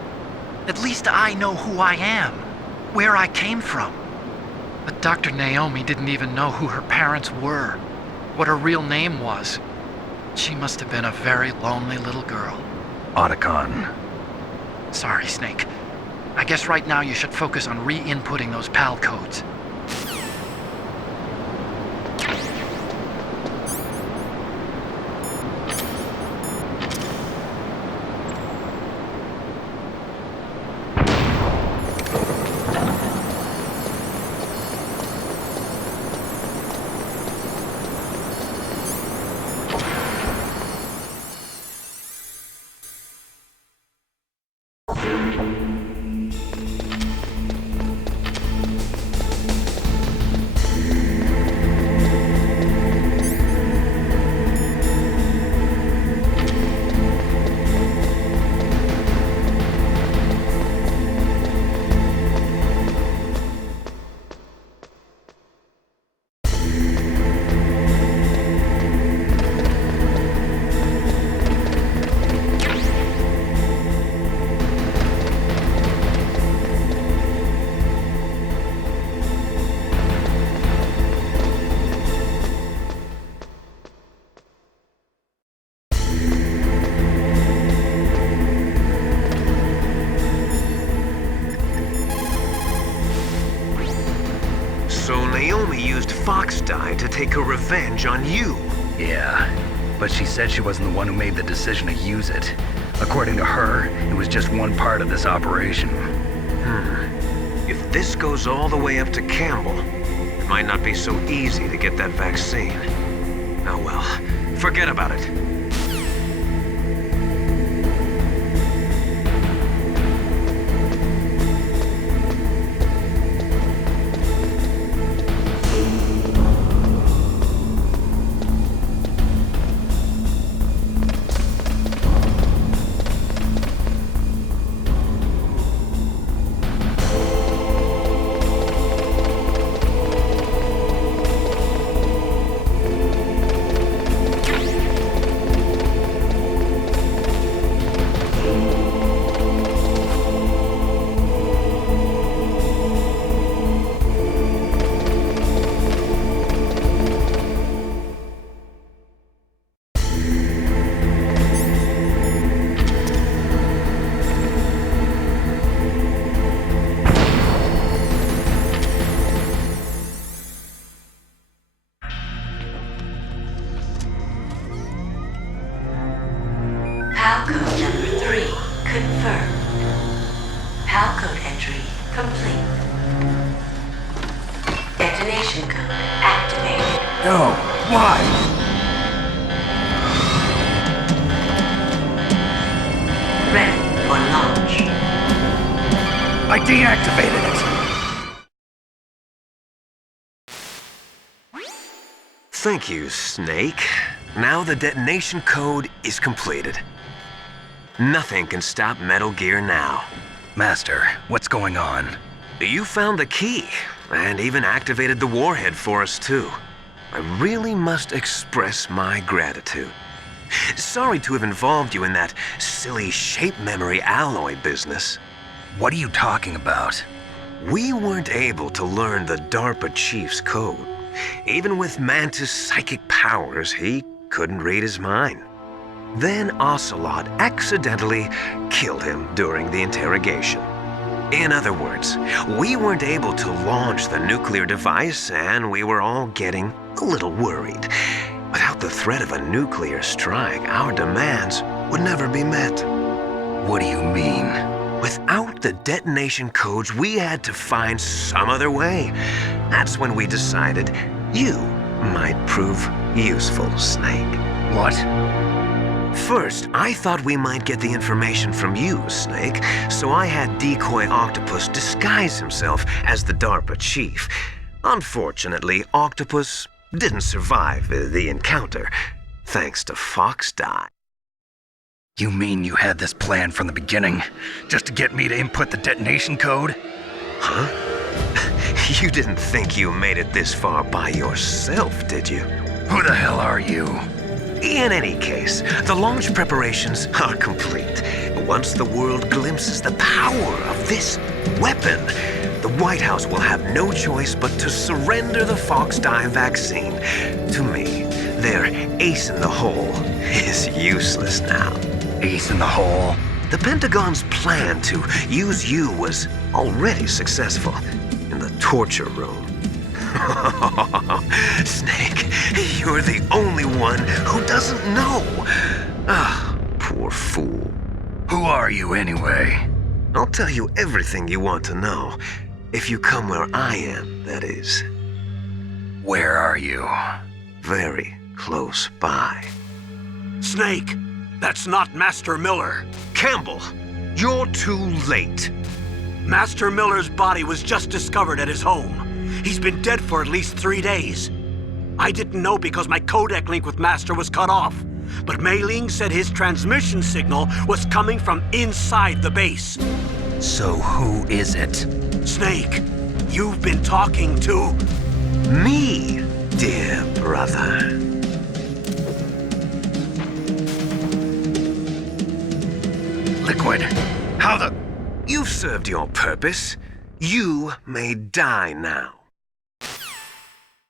At least I know who I am, where I came from. But Dr. Naomi didn't even know who her parents were, what her real name was. She must have been a very lonely little girl. Otacon. Sorry, Snake. I guess right now you should focus on re-inputting those PAL codes. So Naomi used Fox Die to take her revenge on you. Yeah, but she said she wasn't the one who made the decision to use it. According to her, it was just one part of this operation. If this goes all the way up to Campbell, it might not be so easy to get that vaccine. Oh well, forget about it. PAL code number 3 confirmed. PAL code entry complete. Detonation code activated. No, why? Ready for launch. I deactivated it. Thank you, Snake. Now the detonation code is completed. Nothing can stop Metal Gear now. Master, what's going on? You found the key. and even activated the warhead for us too. I really must express my gratitude. Sorry to have involved you in that silly shape memory alloy business. What are you talking about? We weren't able to learn the DARPA chief's code. Even with Mantis' psychic powers, he couldn't read his mind. Then Ocelot accidentally killed him during the interrogation. In other words, we weren't able to launch the nuclear device, and we were all getting a little worried. Without the threat of a nuclear strike, our demands would never be met. What do you mean? Without the detonation codes, we had to find some other way. That's when we decided you might prove useful, Snake. What? First, I thought we might get the information from you, Snake, so I had Decoy Octopus disguise himself as the DARPA chief. Unfortunately, Octopus didn't survive the encounter, thanks to Fox Die. You mean you had this plan from the beginning, just to get me to input the detonation code? Huh? You didn't think you made it this far by yourself, did you? Who the hell are you? In any case, the launch preparations are complete. Once the world glimpses the power of this weapon, the White House will have no choice but to surrender the Fox Die vaccine to me. Their ace in the hole is useless now. Ace in the hole? The Pentagon's plan to use you was already successful in the torture room. Snake, you're the only one who doesn't know. Ah, poor fool. Who are you anyway? I'll tell you everything you want to know. If you come where I am, that is. Where are you? Very close by. Snake, that's not Master Miller. Campbell, you're too late. Master Miller's body was just discovered at his home. He's been dead for at least 3 days. I didn't know because my codec link with Master was cut off. But Mei Ling said his transmission signal was coming from inside the base. So who is it? Snake, you've been talking to... Me, dear brother. Liquid, how the... You've served your purpose. You may die now.